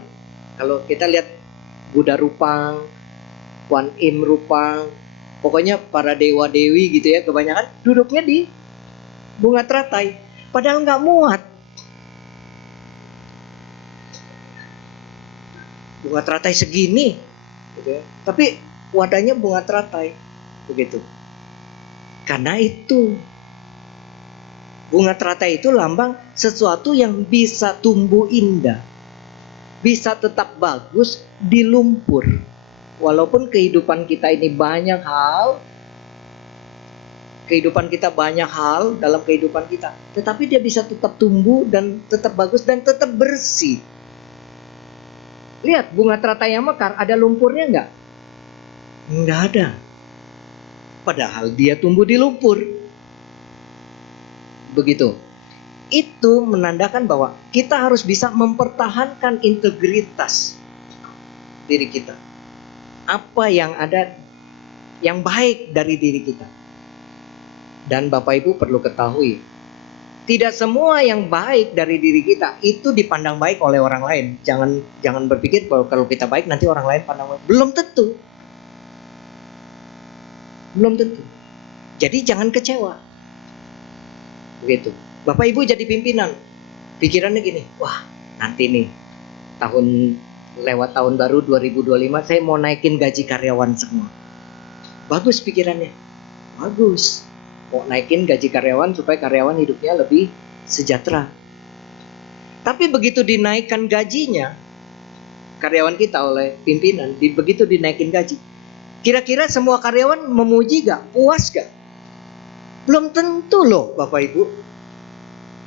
kalau kita lihat Buddha Rupang, Kuan Im Rupang, pokoknya para dewa-dewi gitu ya, kebanyakan duduknya di bunga teratai. Padahal nggak muat. Bunga teratai segini gitu ya. Tapi wadahnya bunga teratai begitu. Karena itu bunga teratai itu lambang sesuatu yang bisa tumbuh indah, bisa tetap bagus di lumpur. Walaupun kehidupan kita ini banyak hal, dalam kehidupan kita, tetapi dia bisa tetap tumbuh dan tetap bagus dan tetap bersih. Lihat bunga teratai yang mekar, ada lumpurnya nggak? Nggak ada. Padahal dia tumbuh di lumpur. Begitu. Itu menandakan bahwa kita harus bisa mempertahankan integritas diri kita. Apa yang ada yang baik dari diri kita. Dan Bapak Ibu perlu ketahui, tidak semua yang baik dari diri kita itu dipandang baik oleh orang lain. Jangan berpikir bahwa kalau kita baik nanti orang lain pandang baik. Belum tentu. Belum tentu. Jadi jangan kecewa. Begitu. Bapak Ibu jadi pimpinan, pikirannya gini, wah nanti nih lewat tahun baru 2025 saya mau naikin gaji karyawan semua. Bagus pikirannya, bagus. Mau naikin gaji karyawan supaya karyawan hidupnya lebih sejahtera. Tapi begitu dinaikkan gajinya karyawan kita oleh pimpinan, begitu dinaikin gaji, kira-kira semua karyawan memuji gak? Puas gak? Belum tentu loh Bapak Ibu.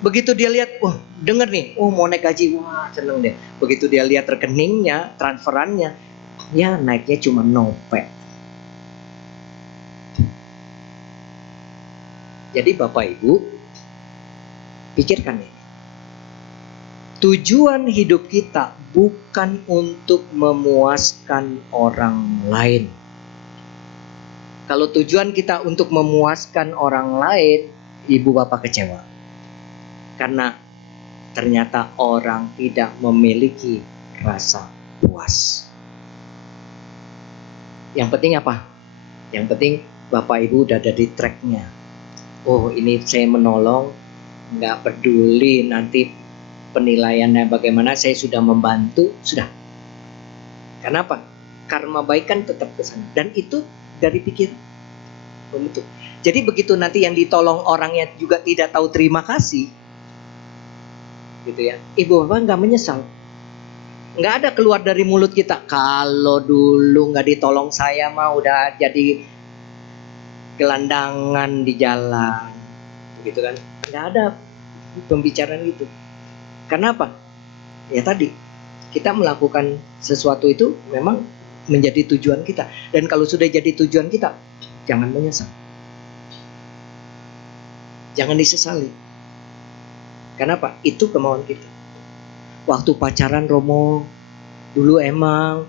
Begitu dia lihat, wah denger nih, mau naik gaji, wah seneng deh. Begitu dia lihat rekeningnya, transferannya, ya naiknya cuma nopek. Jadi Bapak Ibu, pikirkan ini. Tujuan hidup kita bukan untuk memuaskan orang lain. Kalau tujuan kita untuk memuaskan orang lain, ibu bapak kecewa. Karena ternyata orang tidak memiliki rasa puas. Yang penting apa? Yang penting bapak ibu udah ada di tracknya. Oh ini saya menolong, nggak peduli nanti penilaiannya bagaimana, saya sudah membantu, sudah. Kenapa? Karma baik kan tetap kesana. Dan itu dari pikiran. Betul. Jadi begitu nanti yang ditolong orangnya juga tidak tahu terima kasih, gitu ya. Ibu bapak nggak menyesal. Nggak ada keluar dari mulut kita, kalau dulu nggak ditolong saya mah udah jadi gelandangan di jalan, gitu kan? Nggak ada pembicaraan gitu. Kenapa? Ya tadi kita melakukan sesuatu itu memang menjadi tujuan kita. Dan kalau sudah jadi tujuan kita, jangan menyesal. Jangan disesali. Kenapa? Itu kemauan kita. Waktu pacaran Romo, dulu emang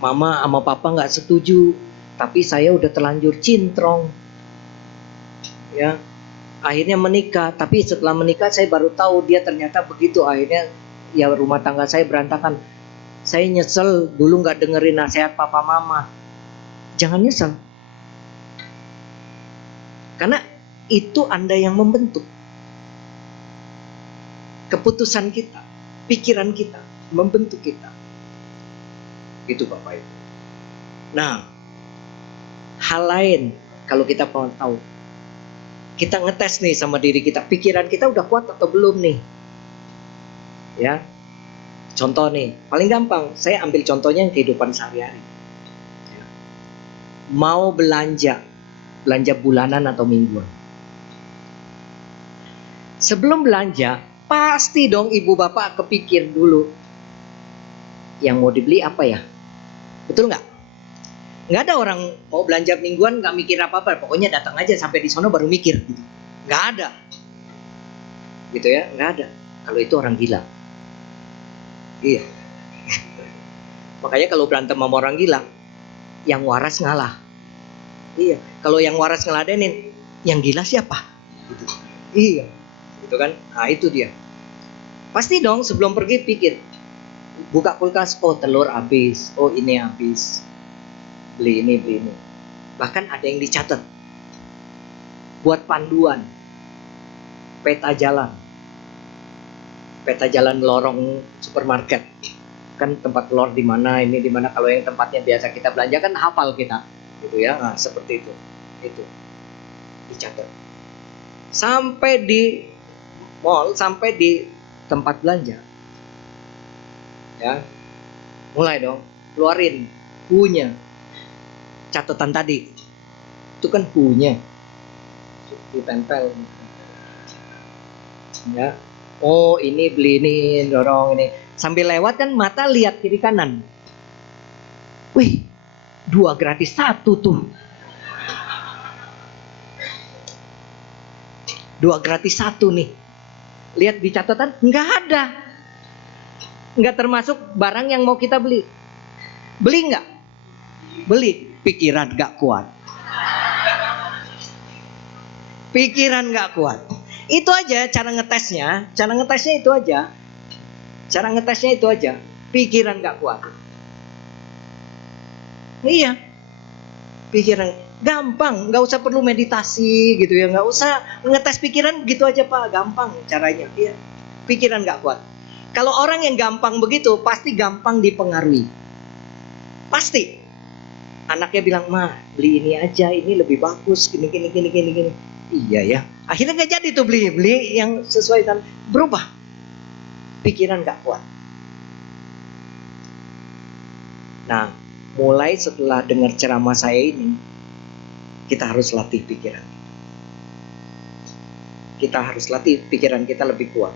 mama sama papa gak setuju, tapi saya udah terlanjur cintrong. Ya, akhirnya menikah. Tapi setelah menikah saya baru tahu dia ternyata begitu. Akhirnya ya rumah tangga saya berantakan. Saya nyesel dulu gak dengerin nasihat papa mama. Jangan nyesel. Karena itu Anda yang membentuk. Keputusan kita, pikiran kita, membentuk kita. Itu Bapak Ibu. Nah, hal lain kalau kita mau tahu, kita ngetes nih sama diri kita, pikiran kita udah kuat atau belum nih? Ya, contoh nih, paling gampang, saya ambil contohnya yang kehidupan sehari-hari. Mau belanja bulanan atau mingguan. Sebelum belanja, pasti dong ibu bapak kepikir dulu, yang mau dibeli apa ya? Betul nggak? Nggak ada orang mau belanja mingguan nggak mikir apa-apa, pokoknya datang aja sampai di sana baru mikir. Gitu. Nggak ada, gitu ya, nggak ada. Kalau itu orang gila. Iya. Makanya kalau berantem sama orang gila, yang waras ngalah. Iya. Kalau yang waras ngeladenin, yang gila siapa? Gitu. Iya. Gitu kan? Nah itu dia. Pasti dong sebelum pergi pikir, buka kulkas, oh telur habis, oh ini habis, beli ini. Bahkan ada yang dicatat buat panduan peta jalan lorong supermarket, kan tempat telur di mana, ini di mana. Kalau yang tempatnya biasa kita belanja kan hafal kita, gitu ya. Nah seperti itu dicatat sampai di mall, sampai di tempat belanja. Ya, mulai dong keluarin punya catatan tadi. Itu kan punya ditempel. Ya, oh ini beli ini, dorong ini. Sambil lewat kan mata lihat kiri kanan. Wih, 2 gratis 1 tuh. 2 gratis 1 nih. Lihat di catatan, nggak ada. Nggak termasuk barang yang mau kita beli. Beli nggak? Beli. Pikiran nggak kuat. Pikiran nggak kuat. Itu aja cara ngetesnya. Cara ngetesnya itu aja. Pikiran nggak kuat. Iya. Pikiran. Gampang, nggak usah perlu meditasi gitu ya, nggak usah ngetes pikiran gitu aja Pak, gampang caranya. Ya, pikiran nggak kuat. Kalau orang yang gampang begitu, pasti gampang dipengaruhi. Pasti. Anaknya bilang, "Ma, beli ini aja, ini lebih bagus, gini. Iya ya. Akhirnya nggak jadi tuh beli yang sesuai dan berubah. Pikiran nggak kuat. Nah, mulai setelah dengar ceramah saya ini, kita harus latih pikiran. Kita harus latih pikiran kita lebih kuat.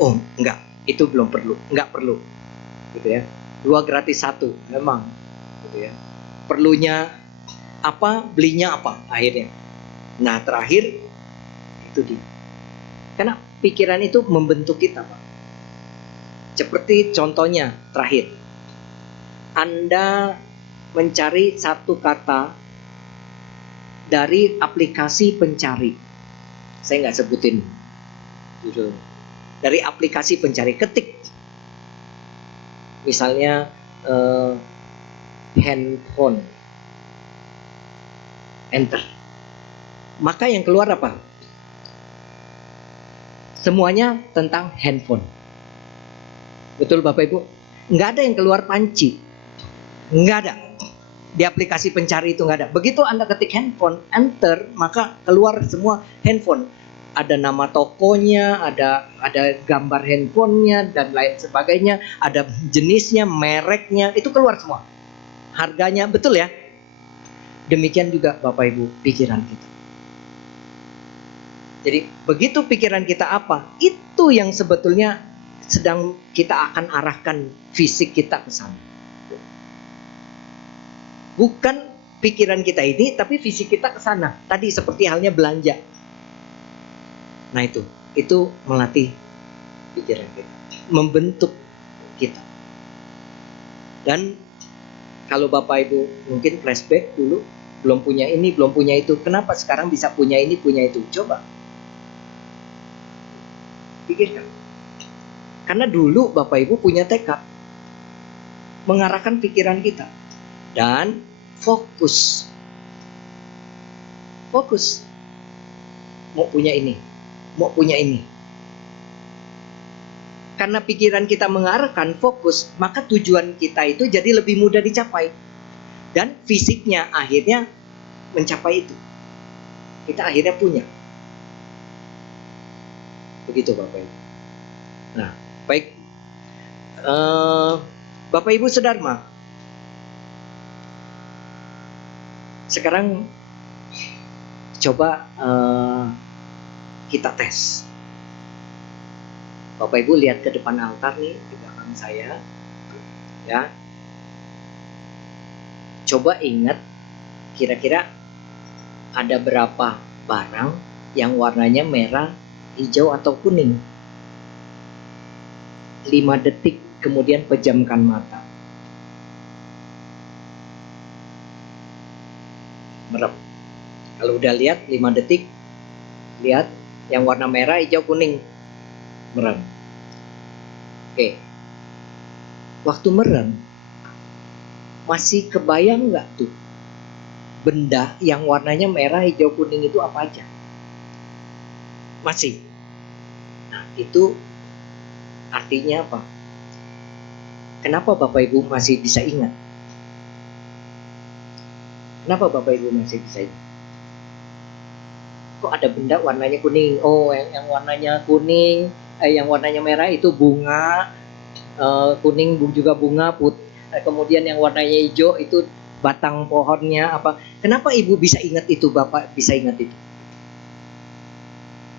Oh, enggak, itu belum perlu, enggak perlu, gitu ya. 2 gratis 1, memang, gitu ya. Perlunya apa, belinya apa, akhirnya. Nah, terakhir itu dia. Karena pikiran itu membentuk kita, Pak. Seperti contohnya terakhir, Anda mencari satu kata dari aplikasi pencari. Saya nggak sebutin judul. Dari aplikasi pencari, ketik misalnya handphone, enter, maka yang keluar apa? Semuanya tentang handphone. Betul Bapak Ibu? Nggak ada yang keluar panci, nggak ada. Di aplikasi pencari itu nggak ada. Begitu Anda ketik handphone, enter, maka keluar semua handphone. Ada nama tokonya, ada gambar handphonenya dan lain sebagainya, ada jenisnya, mereknya, itu keluar semua. Harganya, betul ya? Demikian juga Bapak Ibu pikiran kita. Jadi begitu pikiran kita apa, itu yang sebetulnya sedang kita akan arahkan fisik kita ke sana. Bukan pikiran kita ini, tapi fisik kita ke sana. Tadi seperti halnya belanja. Nah itu melatih pikiran kita, membentuk kita. Dan kalau Bapak Ibu mungkin flashback dulu, belum punya ini, belum punya itu. Kenapa sekarang bisa punya ini, punya itu? Coba pikirkan. Karena dulu Bapak Ibu punya tekad mengarahkan pikiran kita dan fokus mau punya ini, mau punya ini. Karena pikiran kita mengarahkan fokus, maka tujuan kita itu jadi lebih mudah dicapai. Dan fisiknya akhirnya mencapai itu. Kita akhirnya punya. Begitu Bapak Ibu. Nah, baik. Bapak Ibu Sedharma, sekarang coba kita tes. Bapak Ibu lihat ke depan altar nih, di belakang saya, ya. Coba ingat, kira-kira ada berapa barang yang warnanya merah, hijau atau kuning. 5 detik kemudian pejamkan mata. Merem. Kalau udah lihat 5 detik, lihat yang warna merah, hijau, kuning. Merem. Oke. Waktu merem, masih kebayang nggak tuh benda yang warnanya merah, hijau, kuning itu apa aja? Masih. Nah, itu artinya apa? Kenapa Bapak Ibu masih bisa ingat? Kenapa Bapak Ibu masih bisa ingat? Kok ada benda warnanya kuning? Oh, yang warnanya kuning, yang warnanya merah itu bunga, kuning juga bunga, kemudian yang warnanya hijau itu batang pohonnya apa? Kenapa Ibu bisa ingat itu, Bapak bisa ingat itu?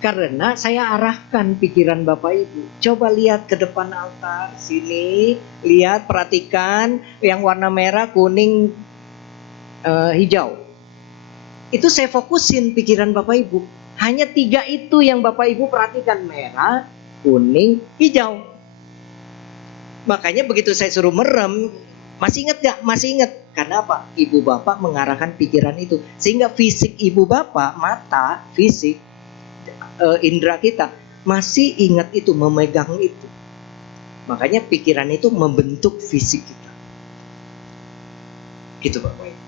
Karena saya arahkan pikiran Bapak Ibu. Coba lihat ke depan altar sini, lihat, perhatikan yang warna merah, kuning, hijau. Itu saya fokusin pikiran Bapak Ibu. Hanya 3 itu yang Bapak Ibu perhatikan, merah, kuning, hijau. Makanya begitu saya suruh merem, masih ingat gak? Masih ingat. Karena apa? Ibu Bapak mengarahkan pikiran itu. Sehingga fisik Ibu Bapak, mata, fisik, indera kita masih ingat itu, memegang itu. Makanya pikiran itu membentuk fisik kita. Gitu Bapak Ibu.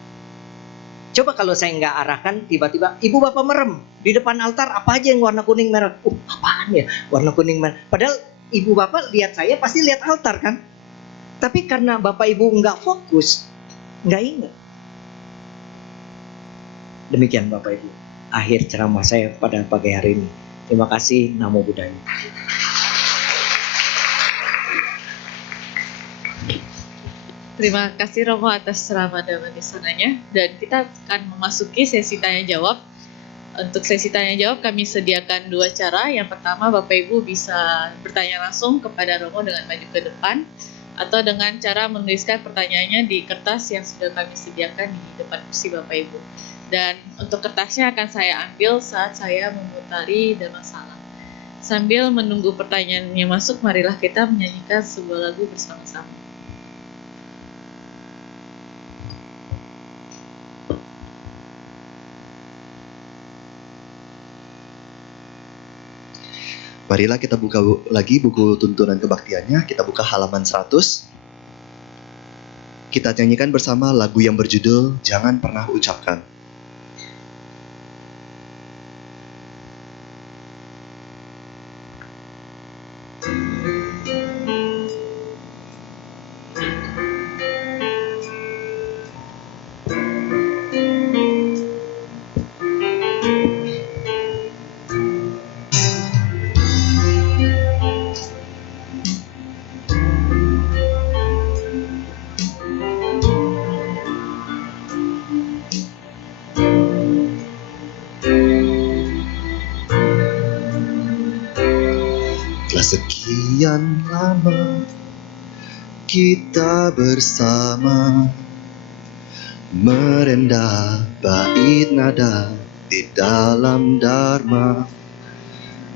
Coba kalau saya nggak arahkan, tiba-tiba ibu bapak merem di depan altar, apa aja yang warna kuning merah. Apaan ya warna kuning merah? Padahal ibu bapak lihat saya pasti lihat altar kan. Tapi karena bapak ibu nggak fokus, nggak ingat. Demikian bapak ibu, akhir ceramah saya pada pagi hari ini. Terima kasih. Namo Buddhaya. Terima kasih Romo atas ceramah dan penesanannya. Dan kita akan memasuki sesi tanya jawab. Untuk sesi tanya jawab kami sediakan 2 cara. Yang pertama, Bapak Ibu bisa bertanya langsung kepada Romo dengan maju ke depan, atau dengan cara menuliskan pertanyaannya di kertas yang sudah kami sediakan di depan kursi Bapak Ibu. Dan untuk kertasnya akan saya ambil saat saya memutari Dhamma Salam. Sambil menunggu pertanyaannya masuk, marilah kita menyanyikan sebuah lagu bersama-sama. Marilah kita buka lagi buku tuntunan kebaktiannya. Kita buka halaman 100. Kita nyanyikan bersama lagu yang berjudul Jangan Pernah Ucapkan. Sekian lama kita bersama, merendah bait nada di dalam Dharma.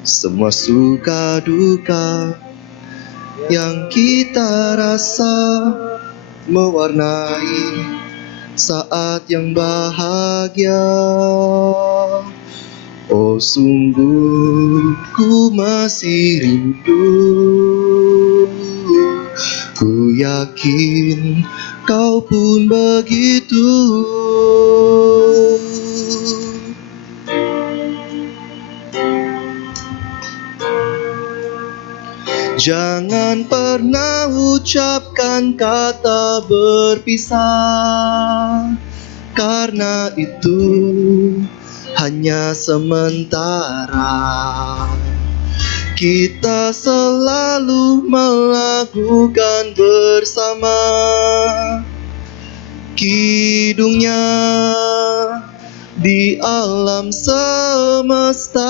Semua suka duka yang kita rasa mewarnai saat yang bahagia. Oh sungguh ku masih rindu, ku yakin kau pun begitu. Jangan pernah ucapkan kata berpisah, karena itu hanya sementara. Kita selalu melakukan bersama kidungnya di alam semesta.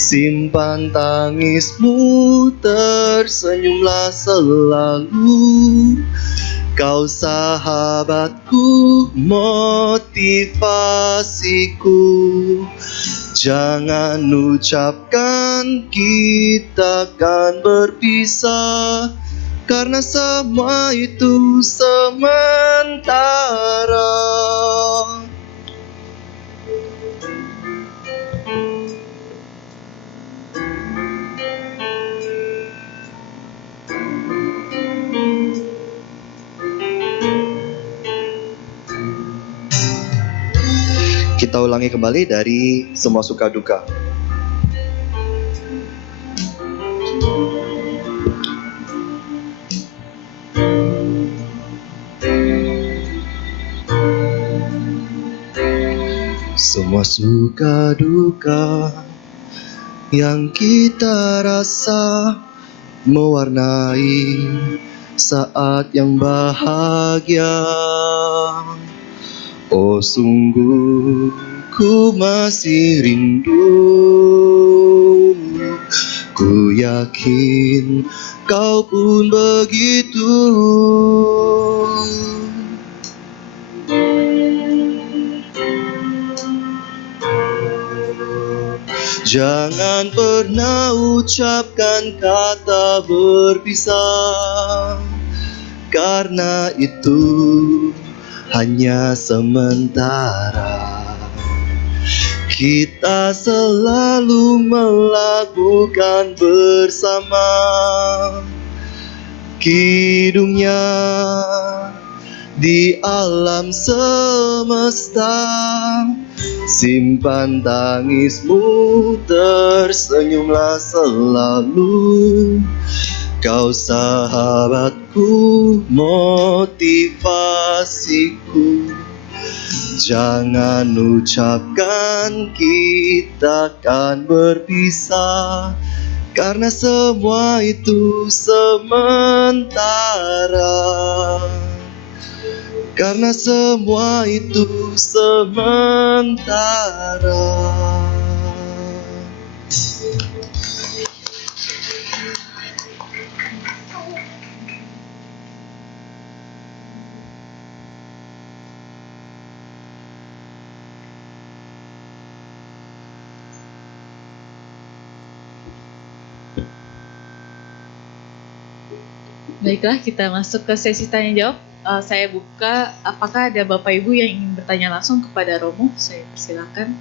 Simpan tangismu, tersenyumlah selalu. Kau sahabatku, motivasiku. Jangan ucapkan kita akan berpisah, karena semua itu sementara. Kita ulangi kembali dari semua suka duka. Semua suka duka yang kita rasa mewarnai saat yang bahagia. Oh sungguh ku masih rindu, ku yakin kau pun begitu. Jangan pernah ucapkan kata berpisah, karena itu hanya sementara. Kita selalu melakukan bersama kidungnya di alam semesta. Simpan tangismu, tersenyumlah selalu. Kau sahabatku, motivasiku. Jangan ucapkan kita akan berpisah, karena semua itu sementara. Karena semua itu sementara. Baiklah, kita masuk ke sesi tanya jawab. Saya buka, apakah ada Bapak Ibu yang ingin bertanya langsung kepada Romo? Saya persilakan.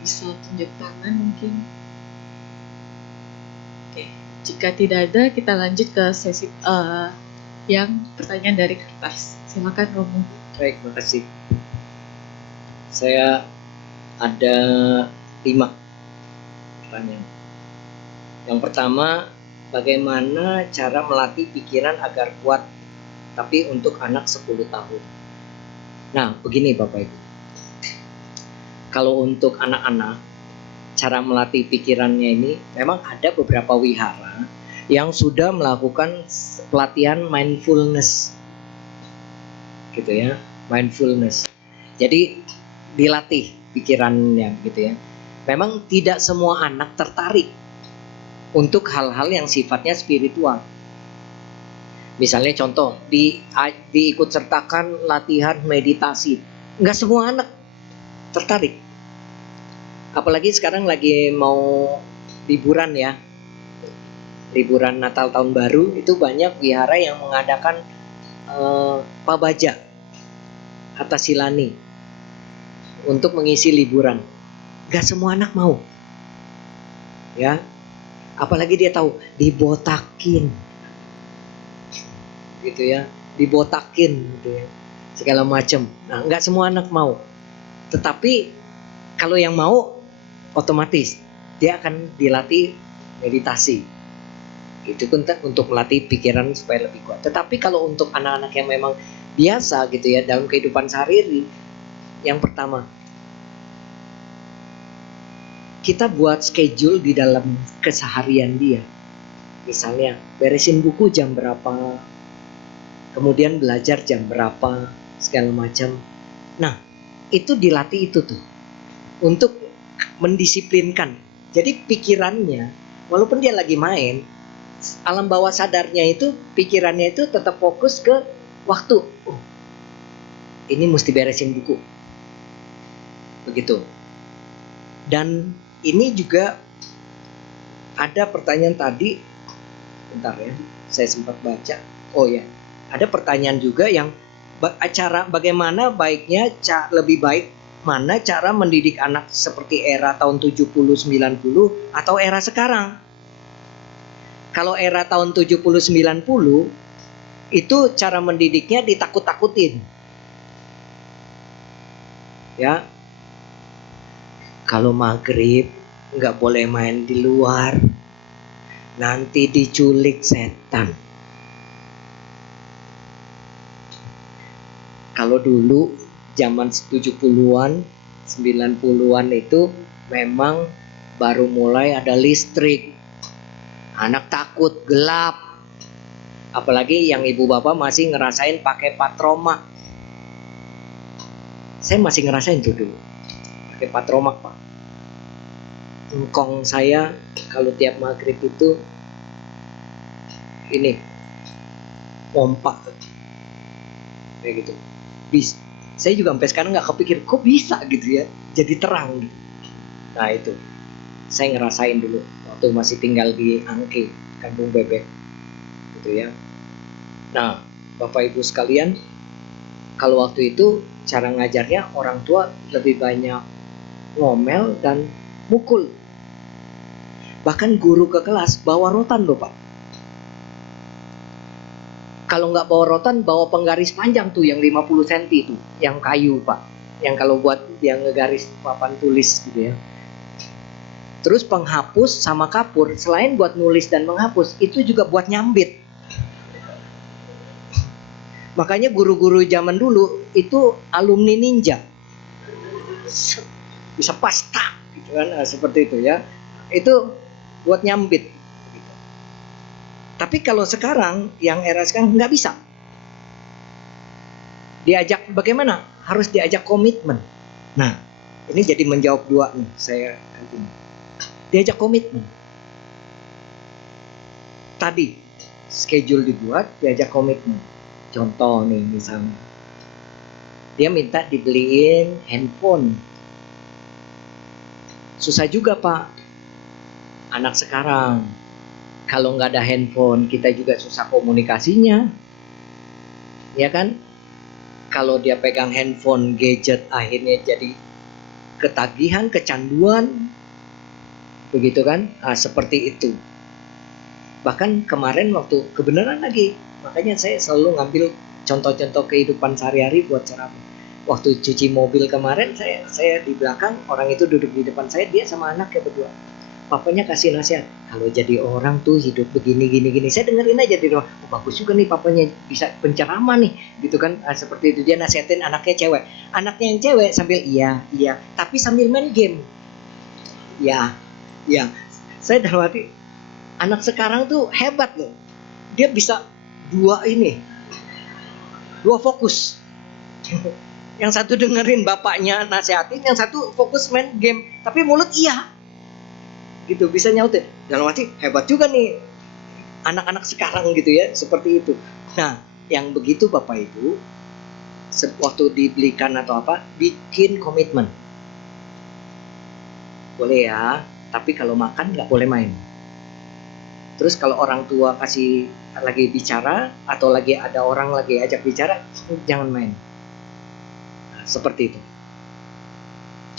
Bisa tunjuk tangan mungkin. Oke, jika tidak ada, kita lanjut ke sesi yang pertanyaan dari kertas. Silakan Romo. Baik, makasih. Saya ada 5 pertanyaan. Yang pertama, bagaimana cara melatih pikiran agar kuat tapi untuk anak 10 tahun? Nah, begini Bapak Ibu. Kalau untuk anak-anak, cara melatih pikirannya ini memang ada beberapa wihara yang sudah melakukan pelatihan mindfulness. Gitu ya, mindfulness. Jadi dilatih pikirannya gitu ya. Memang tidak semua anak tertarik untuk hal-hal yang sifatnya spiritual. Misalnya contoh, diikut sertakan latihan meditasi. Nggak semua anak tertarik. Apalagi sekarang lagi mau liburan ya. Liburan Natal Tahun Baru itu banyak wihara yang mengadakan pabaja atau silani untuk mengisi liburan. Nggak semua anak mau. Ya. Apalagi dia tahu dibotakin. Gitu ya, dibotakin gitu ya, segala macam. Nah, nggak semua anak mau. Tetapi kalau yang mau, otomatis dia akan dilatih meditasi. Itu pun untuk melatih pikiran supaya lebih kuat. Tetapi kalau untuk anak-anak yang memang biasa gitu ya dalam kehidupan sehari-hari, yang pertama kita buat schedule di dalam keseharian dia. Misalnya beresin buku jam berapa, kemudian belajar jam berapa, segala macam. Nah, itu dilatih itu tuh untuk mendisiplinkan. Jadi pikirannya, walaupun dia lagi main, alam bawah sadarnya itu, pikirannya itu tetap fokus ke waktu. Oh, ini mesti beresin buku. Begitu. Dan ini juga ada pertanyaan tadi, bentar ya, saya sempat baca. Oh ya, ada pertanyaan juga yang cara bagaimana baiknya lebih baik mana cara mendidik anak seperti era tahun 70-90 atau era sekarang. Kalau era tahun 70-90 itu cara mendidiknya ditakut-takutin. Ya. Kalau maghrib nggak boleh main di luar, nanti diculik setan. Kalau dulu zaman 70-an, 90-an itu memang baru mulai ada listrik. Anak takut gelap. Apalagi yang ibu bapak masih ngerasain pakai patromak. Saya masih ngerasain tuh dulu. Pakai patromak, Pak. Engkong saya kalau tiap maghrib itu ini pompa kayak gitu. Saya juga sampai sekarang nggak kepikir kok bisa gitu ya jadi terang gitu. Nah itu saya ngerasain dulu waktu masih tinggal di Angke, Kampung Bebek gitu ya. Nah Bapak Ibu sekalian, kalau waktu itu cara ngajarnya orang tua lebih banyak ngomel dan mukul. Bahkan guru ke kelas bawa rotan loh Pak. Kalau nggak bawa rotan, bawa penggaris panjang tuh yang 50 cm itu, yang kayu Pak. Yang kalau buat yang ngegaris papan tulis gitu ya. Terus penghapus sama kapur, selain buat nulis dan menghapus, itu juga buat nyambit. Makanya guru-guru zaman dulu itu alumni ninja. Bisa pasta gitu kan, seperti itu ya. Itu buat nyambit. Tapi kalau sekarang, yang era sekarang nggak bisa. Diajak bagaimana? Harus diajak komitmen. Nah, ini jadi menjawab dua nih saya nanti. Diajak komitmen. Tadi schedule dibuat, diajak komitmen. Contoh nih misalnya, dia minta dibeliin handphone. Susah juga Pak, anak sekarang. Kalau nggak ada handphone, kita juga susah komunikasinya, ya kan? Kalau dia pegang handphone, gadget, akhirnya jadi ketagihan, kecanduan, begitu kan? Seperti itu. Bahkan kemarin waktu kebenaran lagi, makanya saya selalu ngambil contoh-contoh kehidupan sehari-hari buat ceramah. Waktu cuci mobil kemarin, saya di belakang, orang itu duduk di depan saya, dia sama anaknya berdua. Papanya kasih nasihat, kalau jadi orang tuh hidup begini gini. Saya dengerin aja di rumah. Oh, bagus juga nih papanya bisa penceramah nih, gitu kan? Seperti itu, dia nasihatin anaknya cewek. Anaknya yang cewek sambil iya, tapi sambil main game. Ya. Saya dalam hati, anak sekarang tuh hebat loh. Dia bisa dua fokus. Yang satu dengerin bapaknya nasihatin, yang satu fokus main game. Tapi mulut iya. Gitu, bisa nyautin. Dalam arti hebat juga nih anak-anak sekarang gitu ya, seperti itu. Nah, yang begitu Bapak Ibu, waktu dibelikan atau apa, bikin komitmen. Boleh ya, tapi kalau makan nggak boleh main. Terus kalau orang tua kasih lagi bicara atau lagi ada orang lagi ajak bicara, jangan main. Nah, seperti itu.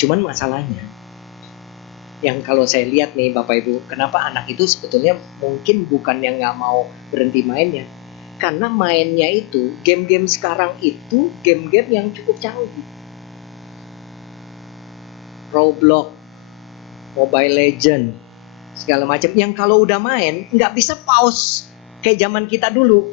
Cuman masalahnya, yang kalau saya lihat nih Bapak Ibu, kenapa anak itu sebetulnya mungkin bukan yang nggak mau berhenti mainnya, karena mainnya itu, game-game sekarang itu game-game yang cukup canggih. Roblox, Mobile Legend, segala macam, yang kalau udah main nggak bisa pause kayak zaman kita dulu.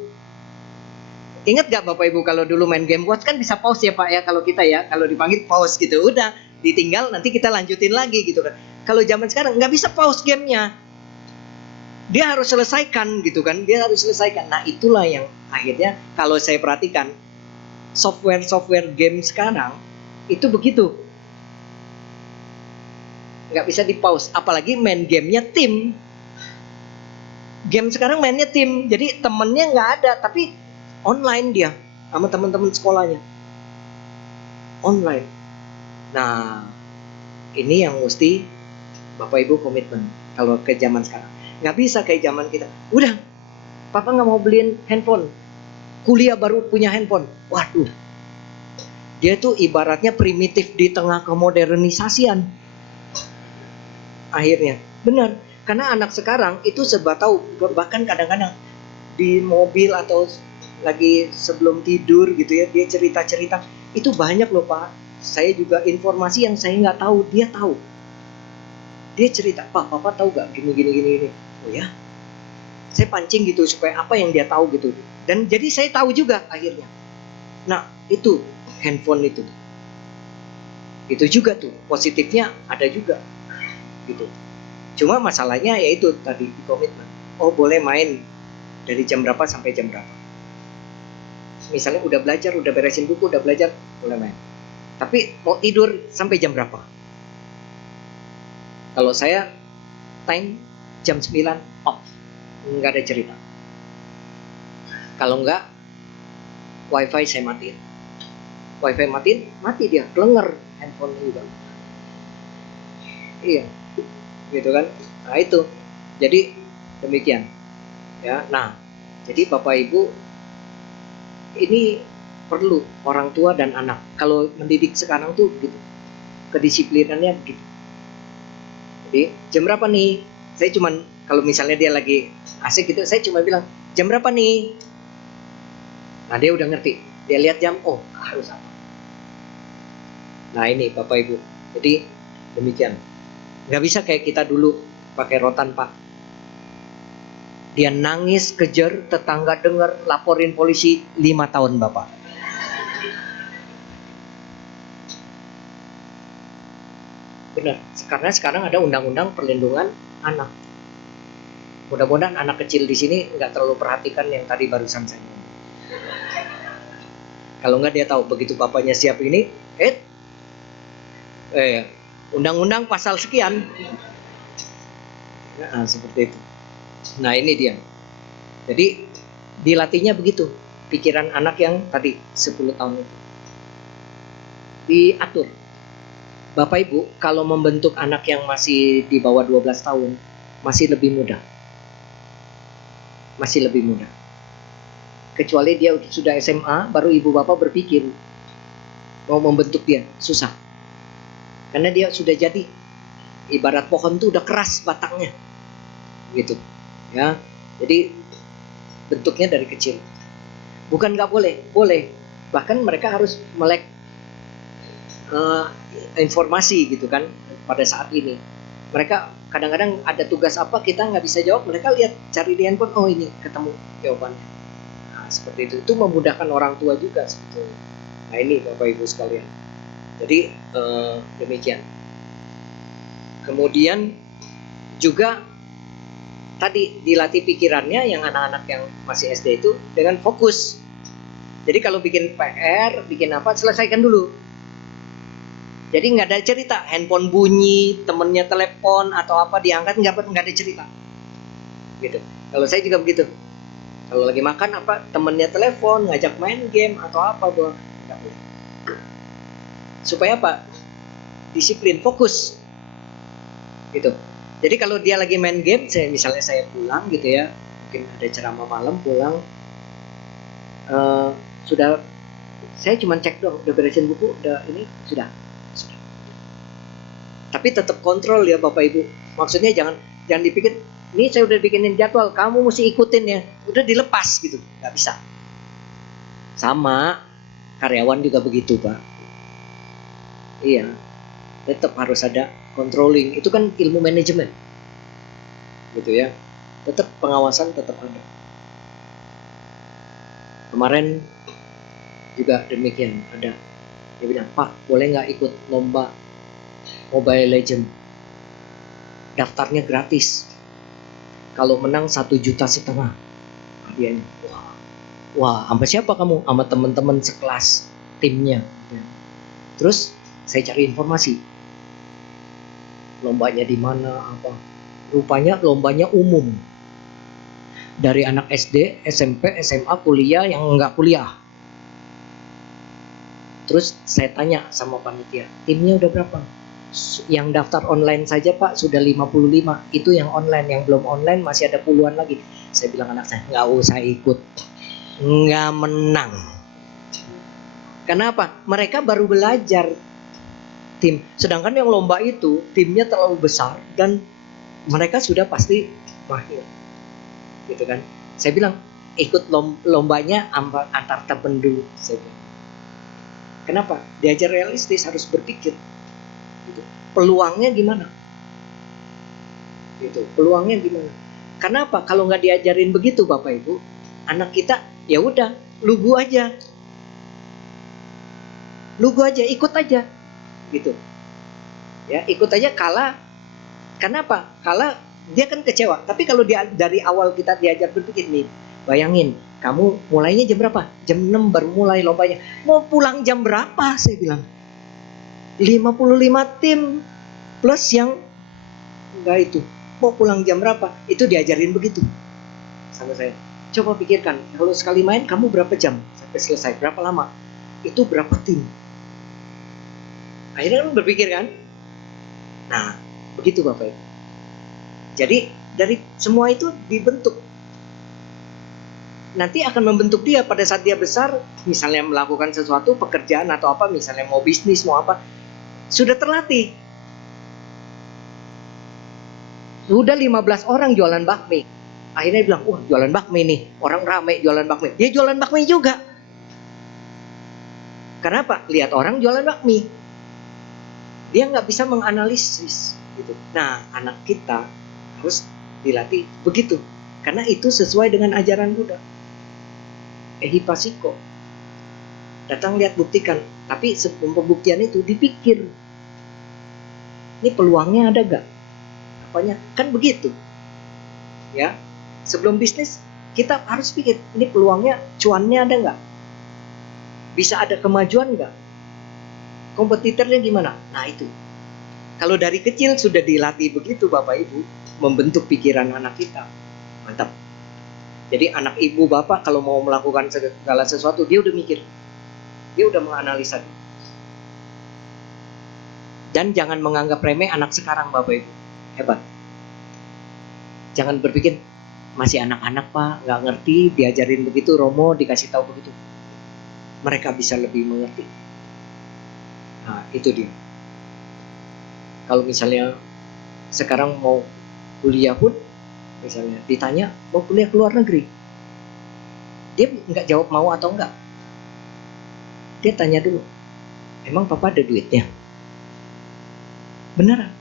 Ingat gak Bapak Ibu kalau dulu main game buat kan bisa pause ya Pak ya, kalau kita ya, kalau dipanggil pause gitu, udah ditinggal nanti kita lanjutin lagi gitu kan. Kalau zaman sekarang nggak bisa pause gamenya, dia harus selesaikan gitu kan, dia harus selesaikan. Nah itulah yang akhirnya kalau saya perhatikan software game sekarang itu begitu, nggak bisa di pause, apalagi main gamenya tim. Game sekarang mainnya tim, jadi temennya nggak ada, tapi online dia sama teman-teman sekolahnya online. Nah ini yang mesti Bapak Ibu komitmen kalau ke zaman sekarang. Nggak bisa kayak zaman kita, udah Papa nggak mau beliin handphone, kuliah baru punya handphone. Waduh, dia tuh ibaratnya primitif di tengah kemodernisasian. Akhirnya benar, karena anak sekarang itu serba tahu. Bahkan kadang-kadang di mobil atau lagi sebelum tidur gitu ya, dia cerita-cerita itu banyak loh Pak. Saya juga informasi yang saya nggak tahu, dia tahu. Dia cerita, Pak, Papa tahu gak gini. Oh ya, saya pancing gitu supaya apa yang dia tahu gitu. Dan jadi saya tahu juga akhirnya. Nah itu handphone itu juga tuh positifnya ada juga gitu. Cuma masalahnya yaitu tadi komitmen. Oh boleh main dari jam berapa sampai jam berapa. Misalnya udah belajar, udah beresin buku, udah belajar, boleh main. Tapi mau tidur sampai jam berapa? Kalau saya time jam 9 off, nggak ada cerita. Kalau nggak, wifi saya matiin. Wifi matiin, mati dia, kelenger handphone juga. Iya, gitu kan. Nah itu, jadi demikian. Ya, nah, jadi Bapak Ibu, ini perlu orang tua dan anak. Kalau mendidik sekarang tuh gitu, kedisiplinannya begitu. Jadi jam berapa nih? Saya cuman kalau misalnya dia lagi asik gitu, saya cuma bilang jam berapa nih? Nah dia udah ngerti, dia lihat jam, oh harus apa. Nah ini Bapak Ibu, jadi demikian. Nggak bisa kayak kita dulu pakai rotan Pak. Dia nangis, kejar, tetangga dengar, laporin polisi, 5 tahun Bapak. Benar, karena sekarang ada undang-undang perlindungan anak. Mudah-mudahan anak kecil di sini nggak terlalu perhatikan yang tadi barusan saya ngomong. Kalau nggak dia tahu begitu bapaknya siap ini, undang-undang pasal sekian. Nah, seperti itu. Nah ini dia. Jadi dilatihnya begitu. Pikiran anak yang tadi 10 tahun itu diatur. Bapak Ibu, kalau membentuk anak yang masih di bawah 12 tahun, masih lebih mudah. Masih lebih mudah. Kecuali dia sudah SMA, baru ibu bapak berpikir mau membentuk dia, susah. Karena dia sudah jadi, ibarat pohon itu udah keras batangnya. Gitu. Ya. Jadi bentuknya dari kecil. Bukan nggak boleh, boleh. Bahkan mereka harus melek informasi gitu kan pada saat ini. Mereka kadang-kadang ada tugas apa kita nggak bisa jawab, mereka lihat cari di handphone, oh ini ketemu jawabannya. Nah, seperti itu memudahkan orang tua juga sebetulnya. Nah ini Bapak Ibu sekalian. Jadi demikian. Kemudian juga tadi dilatih pikirannya yang anak-anak yang masih SD itu dengan fokus. Jadi kalau bikin PR, bikin apa, selesaikan dulu. Jadi nggak ada cerita, handphone bunyi, temennya telepon atau apa diangkat, nggak ada cerita. Gitu. Kalau saya juga begitu. Kalau lagi makan apa, temennya telepon, ngajak main game atau apa, nggak boleh. Supaya apa? Disiplin, fokus. Gitu. Jadi kalau dia lagi main game, misalnya saya pulang gitu ya, mungkin ada ceramah malam pulang, sudah, saya cuma cek dong, udah beresin buku, udah ini, sudah. Tapi tetap kontrol ya Bapak Ibu. Maksudnya jangan dipikir, ini saya udah bikinin jadwal, kamu mesti ikutin ya. Udah dilepas gitu, nggak bisa. Sama karyawan juga begitu Pak. Iya, tetap harus ada controlling. Itu kan ilmu manajemen, gitu ya. Tetap pengawasan tetap ada. Kemarin juga demikian ada. Dia bilang, Pak boleh nggak ikut lomba Mobile Legend? Daftarnya gratis. Kalau menang 1,5 juta hadiahnya. Wah, sama siapa kamu? Sama teman-teman sekelas timnya. Terus saya cari informasi. Lombanya di mana apa? Rupanya lombanya umum. Dari anak SD, SMP, SMA, kuliah yang enggak kuliah. Terus saya tanya sama panitia, timnya udah berapa? Yang daftar online saja Pak sudah 55. Itu yang online, yang belum online masih ada puluhan lagi. Saya bilang anak saya, nggak usah ikut, nggak menang. Kenapa? Mereka baru belajar tim. Sedangkan yang lomba itu timnya terlalu besar dan mereka sudah pasti mahir, gitu kan? Saya bilang ikut lombanya antar temen dulu. Saya bilang. Kenapa? Diajar realistis, harus berpikir. Gitu. Peluangnya gimana? Gitu. Peluangnya gimana? Kenapa? Kalau nggak diajarin begitu Bapak Ibu, anak kita ya udah lugu aja, ikut aja, gitu. Ya ikut aja kalah. Kenapa? Kalah dia kan kecewa. Tapi kalau dia dari awal kita diajar berpikir nih, bayangin kamu mulainya jam berapa? Jam 6 baru mulai lombanya. Mau pulang jam berapa? Saya bilang 55 tim plus yang enggak itu. Mau pulang jam berapa? Itu diajarin begitu sama saya. Coba pikirkan, kalau sekali main kamu berapa jam sampai selesai? Berapa lama? Itu berapa tim? Akhirnya kan berpikir kan? Nah, begitu Bapak Ibu. Jadi dari semua itu dibentuk. Nanti akan membentuk dia pada saat dia besar, misalnya melakukan sesuatu pekerjaan atau apa, misalnya mau bisnis, mau apa, sudah terlatih. Sudah 15 orang jualan bakmi. Akhirnya bilang, wah jualan bakmi nih, orang rame jualan bakmi. Dia jualan bakmi juga. Kenapa? Lihat orang jualan bakmi, dia nggak bisa menganalisis gitu. Nah, anak kita harus dilatih begitu, karena itu sesuai dengan ajaran Buddha. Ehipasiko, datang lihat buktikan. Tapi sebelum pembuktian itu dipikir, ini peluangnya ada gak? Apanya? Kan begitu ya. Sebelum bisnis kita harus pikir, ini peluangnya, cuannya ada gak? Bisa ada kemajuan gak? Kompetitornya gimana? Nah itu, kalau dari kecil sudah dilatih begitu Bapak Ibu, membentuk pikiran anak kita, mantap. Jadi anak ibu bapak kalau mau melakukan segala sesuatu, dia udah mikir, dia udah menganalisa. Dan jangan menganggap remeh anak sekarang Bapak Ibu, hebat. Jangan berpikir masih anak-anak Pak, nggak ngerti, diajarin begitu, Romo dikasih tahu begitu. Mereka bisa lebih mengerti. Nah itu dia. Kalau misalnya sekarang mau kuliah pun, misalnya ditanya mau kuliah ke luar negeri, dia nggak jawab mau atau enggak. Dia tanya dulu, emang papa ada duitnya? Beneran?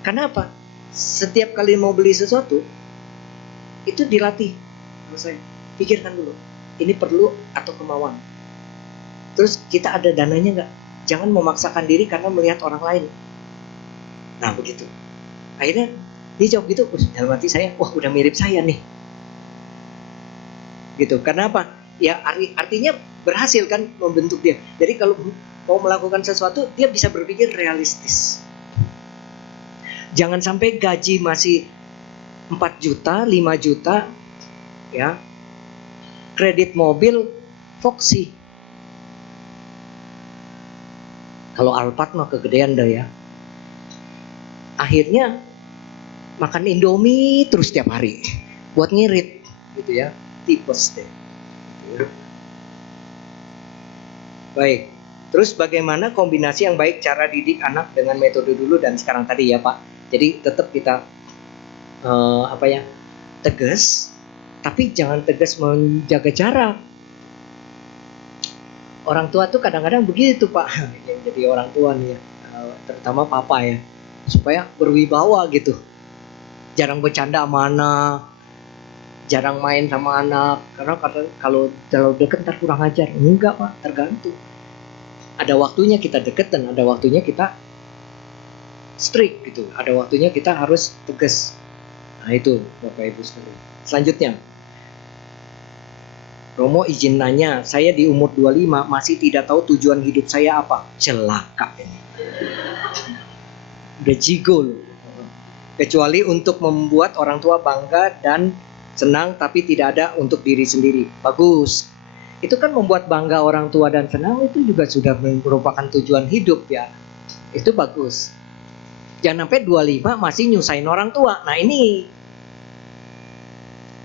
Karena apa? Setiap kali mau beli sesuatu, itu dilatih. Saya pikirkan dulu, ini perlu atau kemauan. Terus kita ada dananya nggak? Jangan memaksakan diri karena melihat orang lain. Nah begitu. Akhirnya dia jawab gitu, dalam hati saya, wah udah mirip saya nih. Gitu. Karena apa? Ya artinya berhasil kan membentuk dia. Jadi kalau mau melakukan sesuatu, dia bisa berpikir realistis. Jangan sampai gaji masih 4 juta, 5 juta, ya, kredit mobil Foxy. Kalau Alphard mah kegedean dah ya. Akhirnya makan Indomie terus tiap hari buat ngirit gitu ya, tipes deh. Baik, terus bagaimana kombinasi yang baik cara didik anak dengan metode dulu dan sekarang tadi ya Pak. Jadi tetap kita tegas, tapi jangan tegas menjaga jarak. Orang tua tuh kadang-kadang begitu Pak, yang jadi orang tua nih ya, terutama papa ya, supaya berwibawa gitu. Jarang bercanda sama anak, jarang main sama anak, karena kalau deket ntar kurang ajar. Enggak Pak, tergantung. Ada waktunya kita deket dan ada waktunya kita strict gitu. Ada waktunya kita harus tegas. Nah itu Bapak Ibu sekalian. Selanjutnya, Romo izin nanya, saya di umur 25 masih tidak tahu tujuan hidup saya apa. Celaka ini. Udah jigo loh. Kecuali untuk membuat orang tua bangga dan senang, tapi tidak ada untuk diri sendiri. Bagus. Itu kan membuat bangga orang tua dan senang, itu juga sudah merupakan tujuan hidup ya. Itu bagus. Jangan sampai 25 masih nyusahin orang tua. Nah ini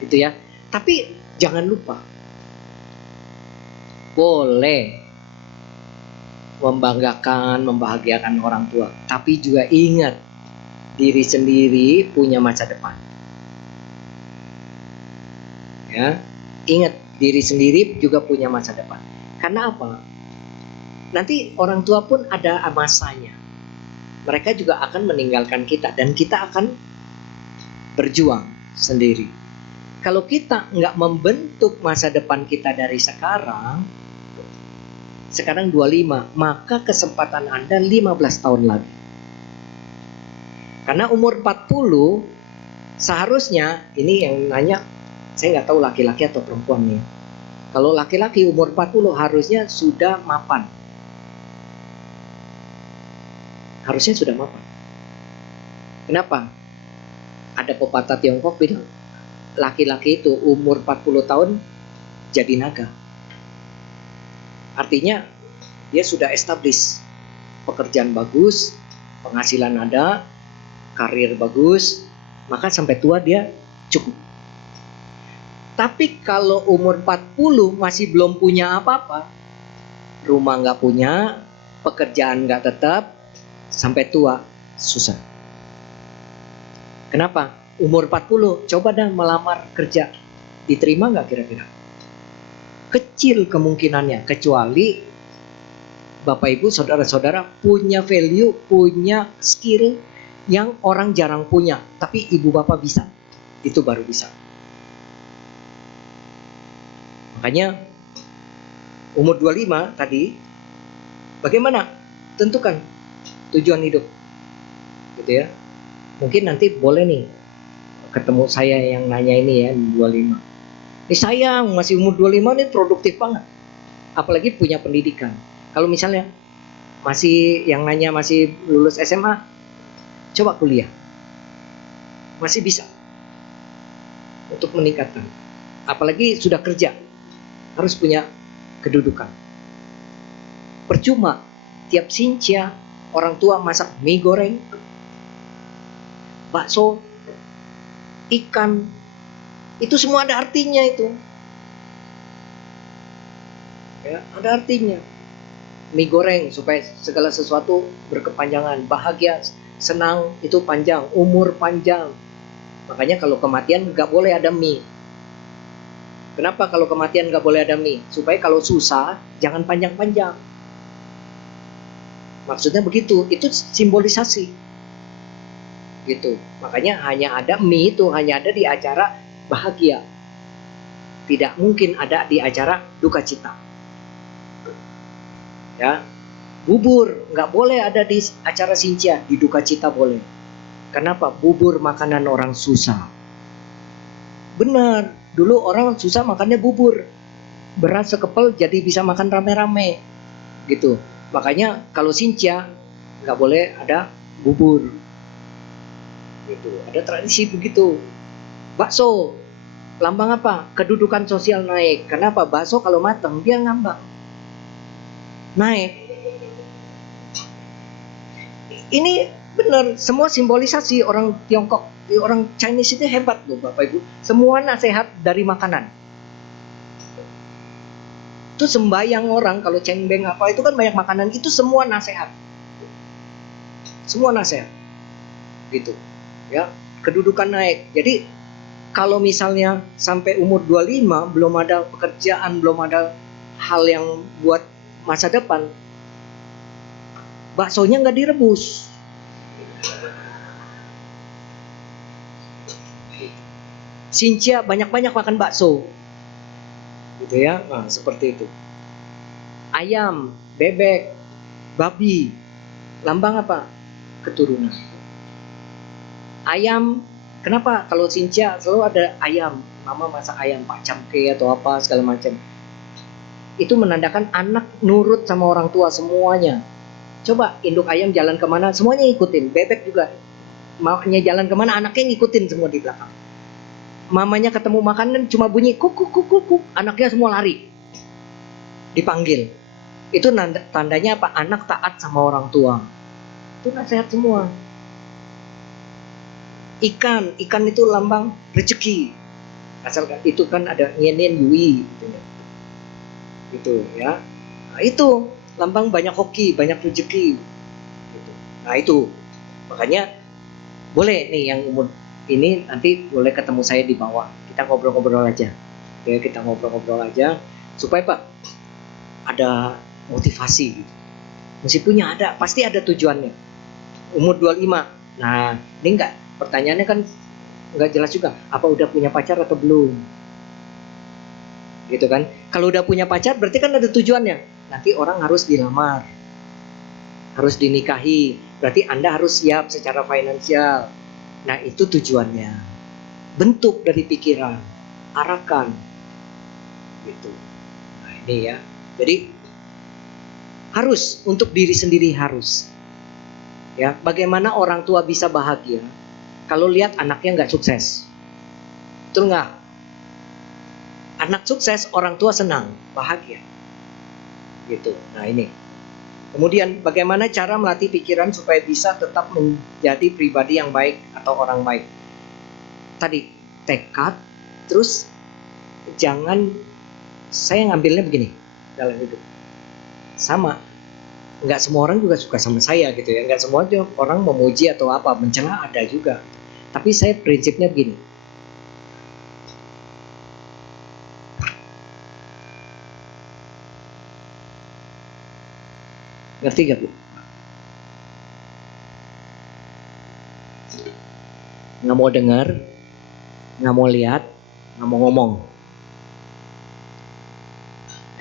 itu ya. Tapi jangan lupa, boleh membanggakan, membahagiakan orang tua, tapi juga ingat diri sendiri punya masa depan. Ya, ingat diri sendiri juga punya masa depan. Karena apa? Nanti orang tua pun ada masanya. Mereka juga akan meninggalkan kita dan kita akan berjuang sendiri. Kalau kita nggak membentuk masa depan kita dari sekarang 25, maka kesempatan Anda 15 tahun lagi. Karena umur 40 seharusnya, ini yang nanya, saya nggak tahu laki-laki atau perempuan nih. Kalau laki-laki umur 40 harusnya sudah mapan. Harusnya sudah mapan. Kenapa? Ada pepatah Tiongkok bilang, laki-laki itu umur 40 tahun jadi naga. Artinya dia sudah establish, pekerjaan bagus, penghasilan ada, karir bagus, maka sampai tua dia cukup. Tapi kalau umur 40 masih belum punya apa-apa, rumah nggak punya, pekerjaan nggak tetap, sampai tua susah. Kenapa? Umur 40, coba dah melamar kerja, diterima nggak kira-kira? Kecil kemungkinannya, kecuali Bapak Ibu, saudara-saudara punya value, punya skill yang orang jarang punya, tapi ibu bapak bisa. Itu baru bisa. Makanya umur 25 tadi, bagaimana? Tentukan tujuan hidup. Gitu ya. Mungkin nanti boleh nih ketemu saya yang nanya ini ya, 25. Ini sayang masih umur 25 nih produktif banget. Apalagi punya pendidikan. Kalau misalnya masih yang nanya masih lulus SMA, coba kuliah. Masih bisa untuk meningkatkan. Apalagi sudah kerja, harus punya kedudukan. Percuma tiap sincia orang tua masak mie goreng, bakso, ikan, itu semua ada artinya itu. Ya, ada artinya. Mie goreng supaya segala sesuatu berkepanjangan, bahagia, senang itu panjang, umur panjang. Makanya kalau kematian nggak boleh ada mie. Kenapa kalau kematian nggak boleh ada mie? Supaya kalau susah jangan panjang-panjang. Maksudnya begitu, itu simbolisasi. Gitu. Makanya hanya ada mie itu hanya ada di acara bahagia. Tidak mungkin ada di acara duka cita. Ya, bubur nggak boleh ada di acara sincia, di duka cita boleh. Kenapa? Bubur makanan orang susah. Benar, dulu orang susah makannya bubur, beras sekepel jadi bisa makan rame-rame, gitu. Makanya kalau sincia nggak boleh ada bubur, gitu. Ada tradisi begitu. Bakso, lambang apa? Kedudukan sosial naik. Kenapa? Bakso kalau matang dia ngambang, naik. Ini benar, semua simbolisasi orang Tiongkok, orang Chinese itu hebat loh Bapak Ibu. Semua nasihat dari makanan. Itu sembayang orang kalau cengbeng apa itu kan banyak makanan, itu semua nasihat. Semua nasihat. Gitu. Ya, kedudukan naik. Jadi kalau misalnya sampai umur 25 belum ada pekerjaan, belum ada hal yang buat masa depan, baksonya nggak direbus. Sincia banyak-banyak makan bakso. Gitu ya. Nah, seperti itu. Ayam, bebek, babi, lambang apa? Keturunan. Ayam, kenapa? Kalau sincia selalu ada ayam. Mama masak ayam, Pak Camke atau apa segala macam. Itu menandakan anak nurut sama orang tua semuanya. Coba induk ayam jalan kemana, semuanya ikutin. Bebek juga, mamanya jalan kemana, anaknya ngikutin semua di belakang. Mamanya ketemu makanan cuma bunyi kuk kuk kuk kuk, anaknya semua lari, dipanggil. Itu tandanya apa? Anak taat sama orang tua. Itu nasihat semua. Ikan itu lambang rezeki. Asalkan itu kan ada nyenien yui gitu ya. Gitu ya. Nah, itu lambang banyak hoki, banyak rezeki. Gitu. Nah, itu. Makanya boleh nih yang umur ini nanti boleh ketemu saya di bawah. Kita ngobrol-ngobrol aja. Ya, kita ngobrol-ngobrol aja supaya Pak ada motivasi gitu. Meskipun ada, pasti ada tujuannya. Umur 25. Nah, ini enggak, pertanyaannya kan enggak jelas juga. Apa udah punya pacar atau belum? Gitu kan. Kalau udah punya pacar berarti kan ada tujuannya. Nanti orang harus dilamar. Harus dinikahi. Berarti Anda harus siap secara finansial. Nah, itu tujuannya. Bentuk dari pikiran. Arahkan. Gitu. Nah, ini ya. Jadi harus untuk diri sendiri harus. Ya, bagaimana orang tua bisa bahagia kalau lihat anaknya nggak sukses? Betul nggak? Anak sukses, orang tua senang, bahagia. Gitu. Nah ini. Kemudian bagaimana cara melatih pikiran supaya bisa tetap menjadi pribadi yang baik atau orang baik? Tadi tekad, terus jangan, saya ngambilnya begini dalam hidup. Sama, nggak semua orang juga suka sama saya gitu ya, nggak semua orang memuji atau apa, mencela ada juga. Tapi saya prinsipnya begini, Ngerti gak Bu? Nggak mau dengar, nggak mau lihat, nggak mau ngomong.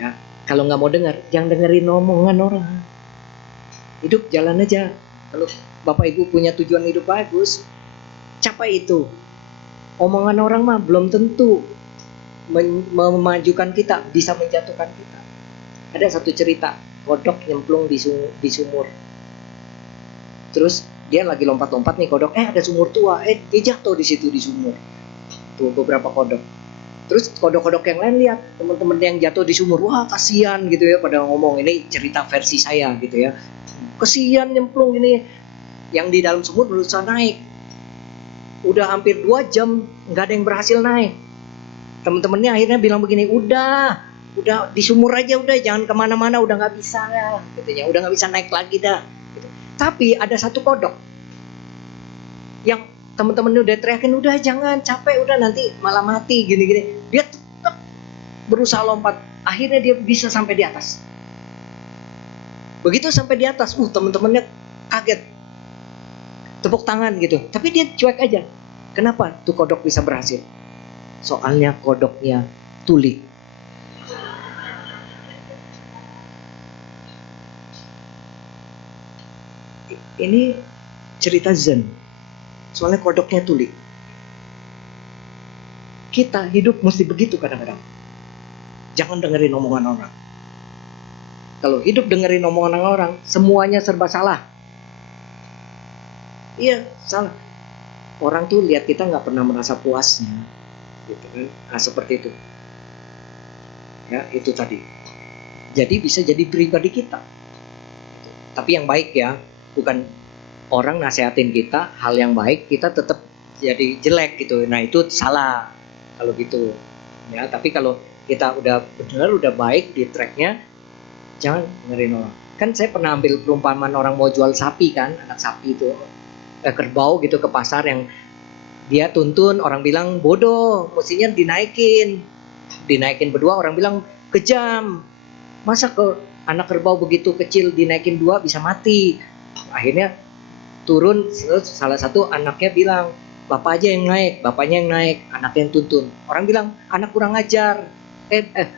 Ya, kalau nggak mau dengar, jangan dengerin omongan orang. Hidup jalan aja. Kalau Bapak Ibu punya tujuan hidup bagus, capai itu. Omongan orang mah belum tentu memajukan kita, bisa menjatuhkan kita. Ada satu cerita, kodok nyemplung di sumur. Terus dia lagi lompat-lompat nih kodok, ada sumur tua, dia jatuh di situ di sumur. Tuh beberapa kodok. Terus kodok-kodok yang lain lihat teman-teman yang jatuh di sumur, wah kasihan gitu ya, pada ngomong, ini cerita versi saya gitu ya. Kasihan nyemplung ini, yang di dalam sumur berusaha naik. Udah hampir 2 jam nggak ada yang berhasil naik. Teman-temannya akhirnya bilang begini, udah di sumur aja, udah jangan kemana-mana, udah nggak bisa ya, katanya, udah nggak bisa naik lagi dah. Gitu. Tapi ada satu kodok yang teman-teman udah teriakin, udah jangan capek, udah nanti malah mati gini-gini. Dia tetap berusaha lompat, akhirnya dia bisa sampai di atas. Begitu sampai di atas, teman-temannya kaget, tepuk tangan gitu. Tapi dia cuek aja. Kenapa tuh kodok bisa berhasil? Soalnya kodoknya tuli. Ini cerita Zen. Soalnya kodoknya tuli. Kita hidup mesti begitu kadang-kadang. Jangan dengerin omongan orang. Kalau hidup dengerin omongan orang, semuanya serba salah. Iya, salah. Orang tuh lihat kita nggak pernah merasa puasnya, gitu kan? Nah, seperti itu. Ya, itu tadi. Jadi bisa jadi pribadi kita. Tapi yang baik ya, bukan orang nasehatin kita hal yang baik, kita tetap jadi jelek gitu. Nah, itu salah kalau gitu. Ya, tapi kalau kita udah benar, udah baik di tracknya, jangan dengerin orang. Kan saya pernah ambil perumpamaan orang mau jual sapi kan, anak sapi itu, kerbau gitu ke pasar, yang dia tuntun, orang bilang bodoh, mestinya dinaikin berdua, orang bilang kejam, masa ke anak kerbau begitu kecil dinaikin 2 bisa mati. Akhirnya turun, salah satu anaknya bilang, bapak aja yang naik, bapaknya yang naik, anaknya yang tuntun. Orang bilang anak kurang ajar,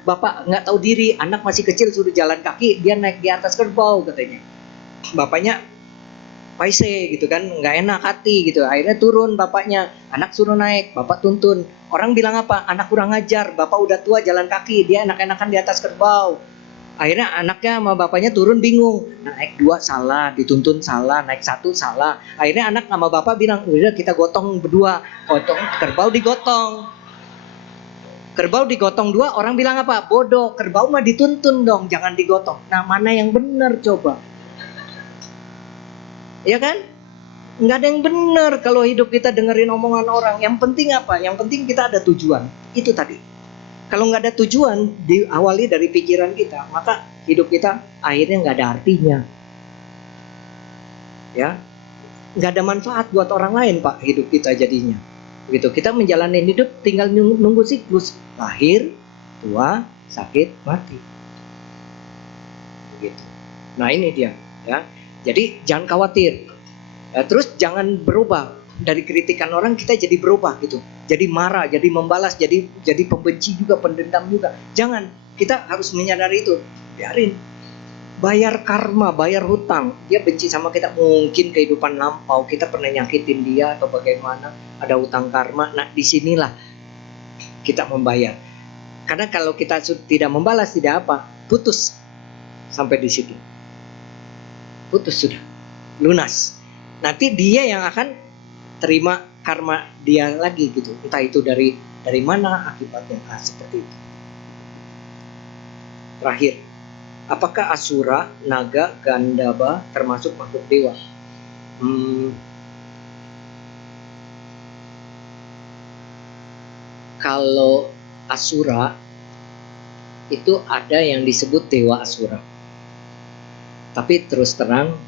bapak nggak tahu diri, anak masih kecil sudah jalan kaki, dia naik di atas kerbau katanya. Bapaknya paise gitu kan, nggak enak hati gitu. Akhirnya turun bapaknya, anak suruh naik, bapak tuntun. Orang bilang apa? Anak kurang ajar, bapak udah tua jalan kaki, dia enak-enakan di atas kerbau. Akhirnya anaknya sama bapaknya turun bingung, naik 2 salah, dituntun salah, naik 1 salah. Akhirnya anak sama bapak bilang, udah kita gotong berdua, gotong kerbau, digotong. Kerbau digotong 2, orang bilang apa? Bodoh, kerbau mah dituntun dong, jangan digotong. Nah, mana yang benar coba? Ya kan? Nggak ada yang benar kalau hidup kita dengerin omongan orang. Yang penting apa? Yang penting kita ada tujuan. Itu tadi. Kalau nggak ada tujuan, diawali dari pikiran kita, maka hidup kita akhirnya nggak ada artinya. Ya, nggak ada manfaat buat orang lain Pak, hidup kita jadinya. Begitu, kita menjalani hidup tinggal nunggu siklus. Lahir, tua, sakit, mati. Begitu. Nah ini dia. Ya. Jadi jangan khawatir. Terus jangan berubah. Dari kritikan orang kita jadi berubah gitu, jadi marah, jadi membalas, jadi pembenci juga, pendendam juga. Jangan, kita harus menyadari itu. Biarin, bayar karma, bayar hutang. Dia benci sama kita, mungkin kehidupan lampau kita pernah nyakitin dia atau bagaimana, ada hutang karma. Nah, disinilah kita membayar. Karena kalau kita tidak membalas, tidak apa, putus sampai di situ, putus sudah, lunas. Nanti dia yang akan terima karma dia lagi gitu, entah itu dari mana akibatnya. Seperti itu. Terakhir, apakah Asura, Naga, Gandaba termasuk makhluk dewa? Kalau Asura itu ada yang disebut dewa Asura, tapi terus terang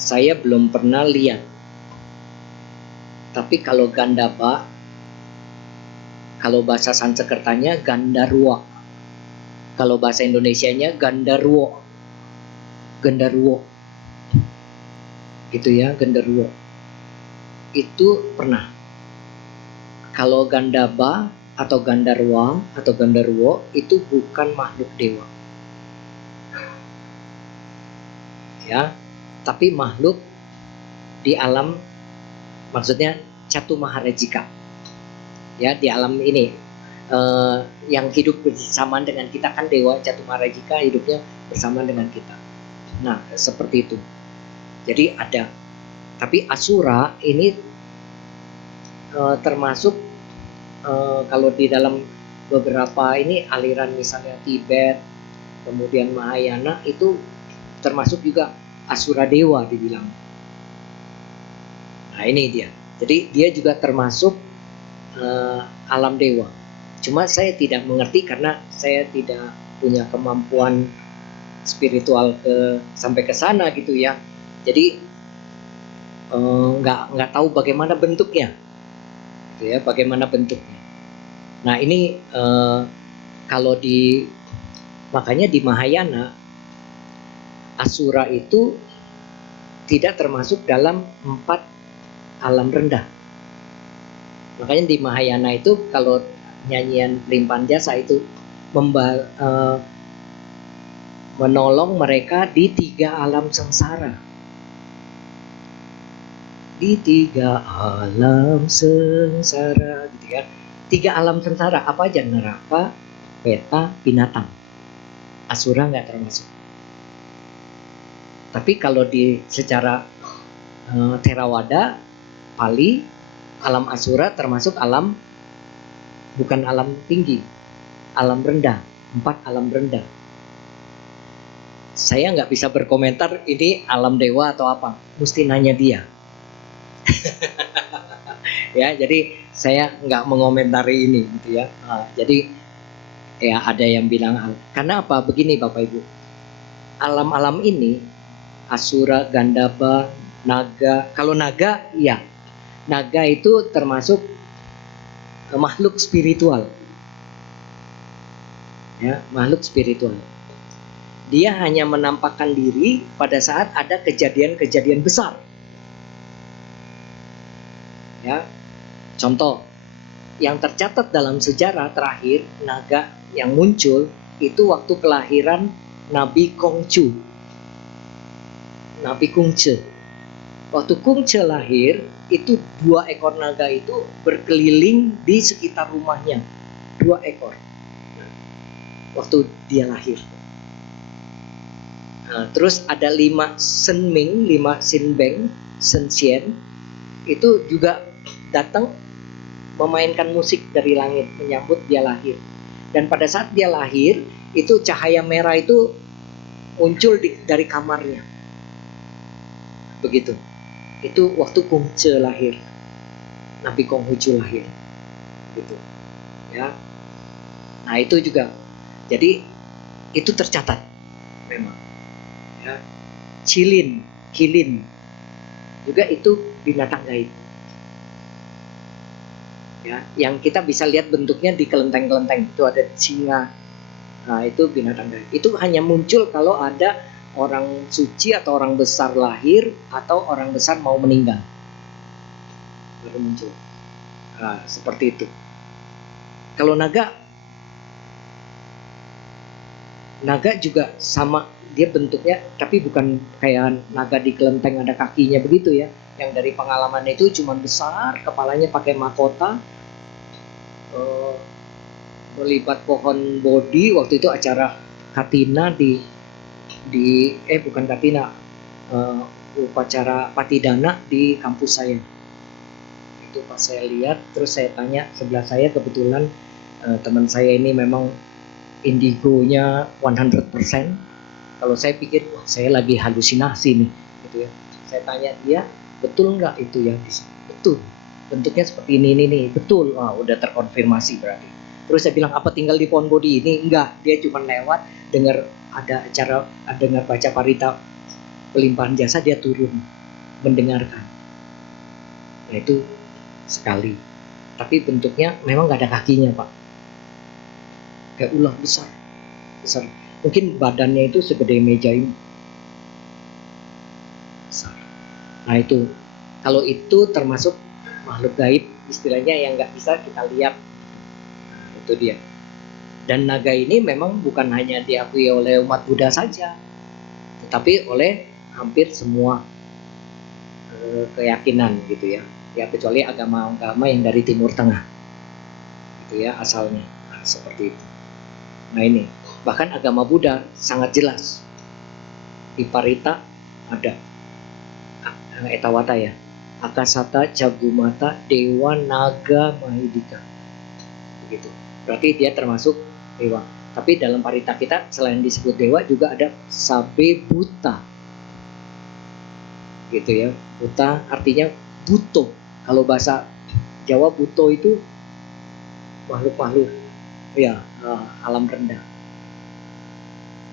saya belum pernah lihat. Tapi kalau Gandaba, kalau bahasa Sanskertanya Gandarwa, kalau bahasa Indonesianya Gandarwo. genderuwo gitu ya, genderuwo itu pernah. Kalau Gandaba atau Gandarwa atau Gandarwo itu bukan makhluk dewa ya, tapi makhluk di alam, maksudnya Catu Maharajika ya, di alam ini yang hidup bersamaan dengan kita kan, dewa Catu Maharajika hidupnya bersama dengan kita. Nah seperti itu, jadi ada. Tapi Asura ini termasuk kalau di dalam beberapa ini aliran misalnya Tibet, kemudian Mahayana itu termasuk juga Asura Dewa dibilang. Nah ini dia, jadi dia juga termasuk alam dewa. Cuma saya tidak mengerti karena saya tidak punya kemampuan spiritual sampai ke sana gitu ya. Jadi nggak tahu bagaimana bentuknya, gitu ya, bagaimana bentuknya. Nah ini kalau makanya di Mahayana Asura itu tidak termasuk dalam 4 alam rendah. Makanya di Mahayana itu kalau nyanyian Limpahan Jasa itu menolong mereka di 3 alam sengsara. Di 3 alam sengsara gitu ya. 3 alam sengsara apa aja? Neraka, peta, binatang. Asura nggak termasuk. Tapi kalau di secara Theravada Pali, alam Asura termasuk alam, bukan alam tinggi, alam rendah, 4 alam rendah. Saya nggak bisa berkomentar ini alam dewa atau apa, mesti nanya dia. Ya, jadi saya nggak mengomentari ini gitu ya. Jadi ya ada yang bilang, karena apa? Begini Bapak Ibu, alam-alam ini Asura, Gandaba, naga. Kalau naga, ya, naga itu termasuk makhluk spiritual. Ya, makhluk spiritual. Dia hanya menampakkan diri pada saat ada kejadian-kejadian besar. Ya, contoh yang tercatat dalam sejarah terakhir naga yang muncul itu waktu kelahiran Nabi Kongcu. Nabi Kungce. Waktu Kungce lahir, itu 2 ekor naga itu berkeliling di sekitar rumahnya. 2 ekor. Waktu dia lahir. Nah, terus ada 5 Senming, 5 Sinbeng, Senxian, itu juga datang memainkan musik dari langit menyambut dia lahir. Dan pada saat dia lahir, itu cahaya merah itu muncul dari kamarnya. Begitu. Itu waktu Kongce lahir. Nabi Konghucu lahir. Gitu. Ya. Nah, itu juga. Jadi itu tercatat memang. Ya. Kilin juga itu binatang gaib. Ya, yang kita bisa lihat bentuknya di kelenteng-kelenteng itu ada singa. Nah, itu binatang gaib. Itu hanya muncul kalau ada orang suci atau orang besar lahir atau orang besar mau meninggal, baru muncul. Nah, seperti itu. Kalau naga juga sama, dia bentuknya tapi bukan kayak naga di kelenteng ada kakinya begitu ya. Yang dari pengalaman itu cuma besar, kepalanya pakai mahkota, melibat pohon bodi. Waktu itu acara Katina di bukan Katina, upacara Patidana di kampus saya. Itu pas saya lihat, terus saya tanya sebelah saya, kebetulan teman saya ini memang indigonya 100%. Kalau saya pikir, wah saya lagi halusinasi nih, gitu ya. Saya tanya dia, betul nggak itu ya? Betul. Bentuknya seperti ini, betul. Wah, udah terkonfirmasi berarti. Terus saya bilang, apa tinggal di pohon bodi ini? Enggak, dia cuma lewat, dengar ada acara, dengar baca parita Limpahan Jasa, dia turun mendengarkan. Nah itu sekali. Tapi bentuknya memang nggak ada kakinya Pak. Kayak ular besar. Mungkin badannya itu segede meja ini. besar. Nah itu, kalau itu termasuk makhluk gaib istilahnya yang nggak bisa kita lihat. Nah, itu dia. Dan naga ini memang bukan hanya diakui oleh umat Buddha saja, tetapi oleh hampir semua keyakinan gitu ya. Ya kecuali agama-agama yang dari Timur Tengah gitu ya asalnya. Nah, seperti itu. Nah ini, bahkan agama Buddha sangat jelas. Di Parita ada Etawata ya. Akasata Jagumata Dewa Naga Mahidika. Begitu. Berarti dia termasuk dewa. Tapi dalam Parita kita selain disebut dewa juga ada Sabe Buta. Gitu ya. Buta artinya buto. Kalau bahasa Jawa buto itu makhluk-makhluk ya alam rendah.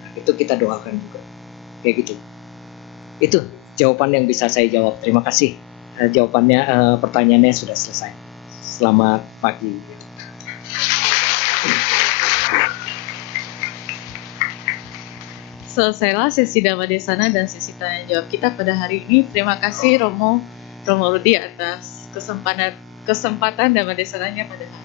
Nah, itu kita doakan juga. Kayak gitu. Itu jawaban yang bisa saya jawab. Terima kasih. Jawabannya pertanyaannya sudah selesai. Selamat pagi. Selesailah sesi Dhamma Desana dan sesi tanya jawab kita pada hari ini. Terima kasih Romo Rudi atas kesempatan Dhamma Desananya pada hari ini.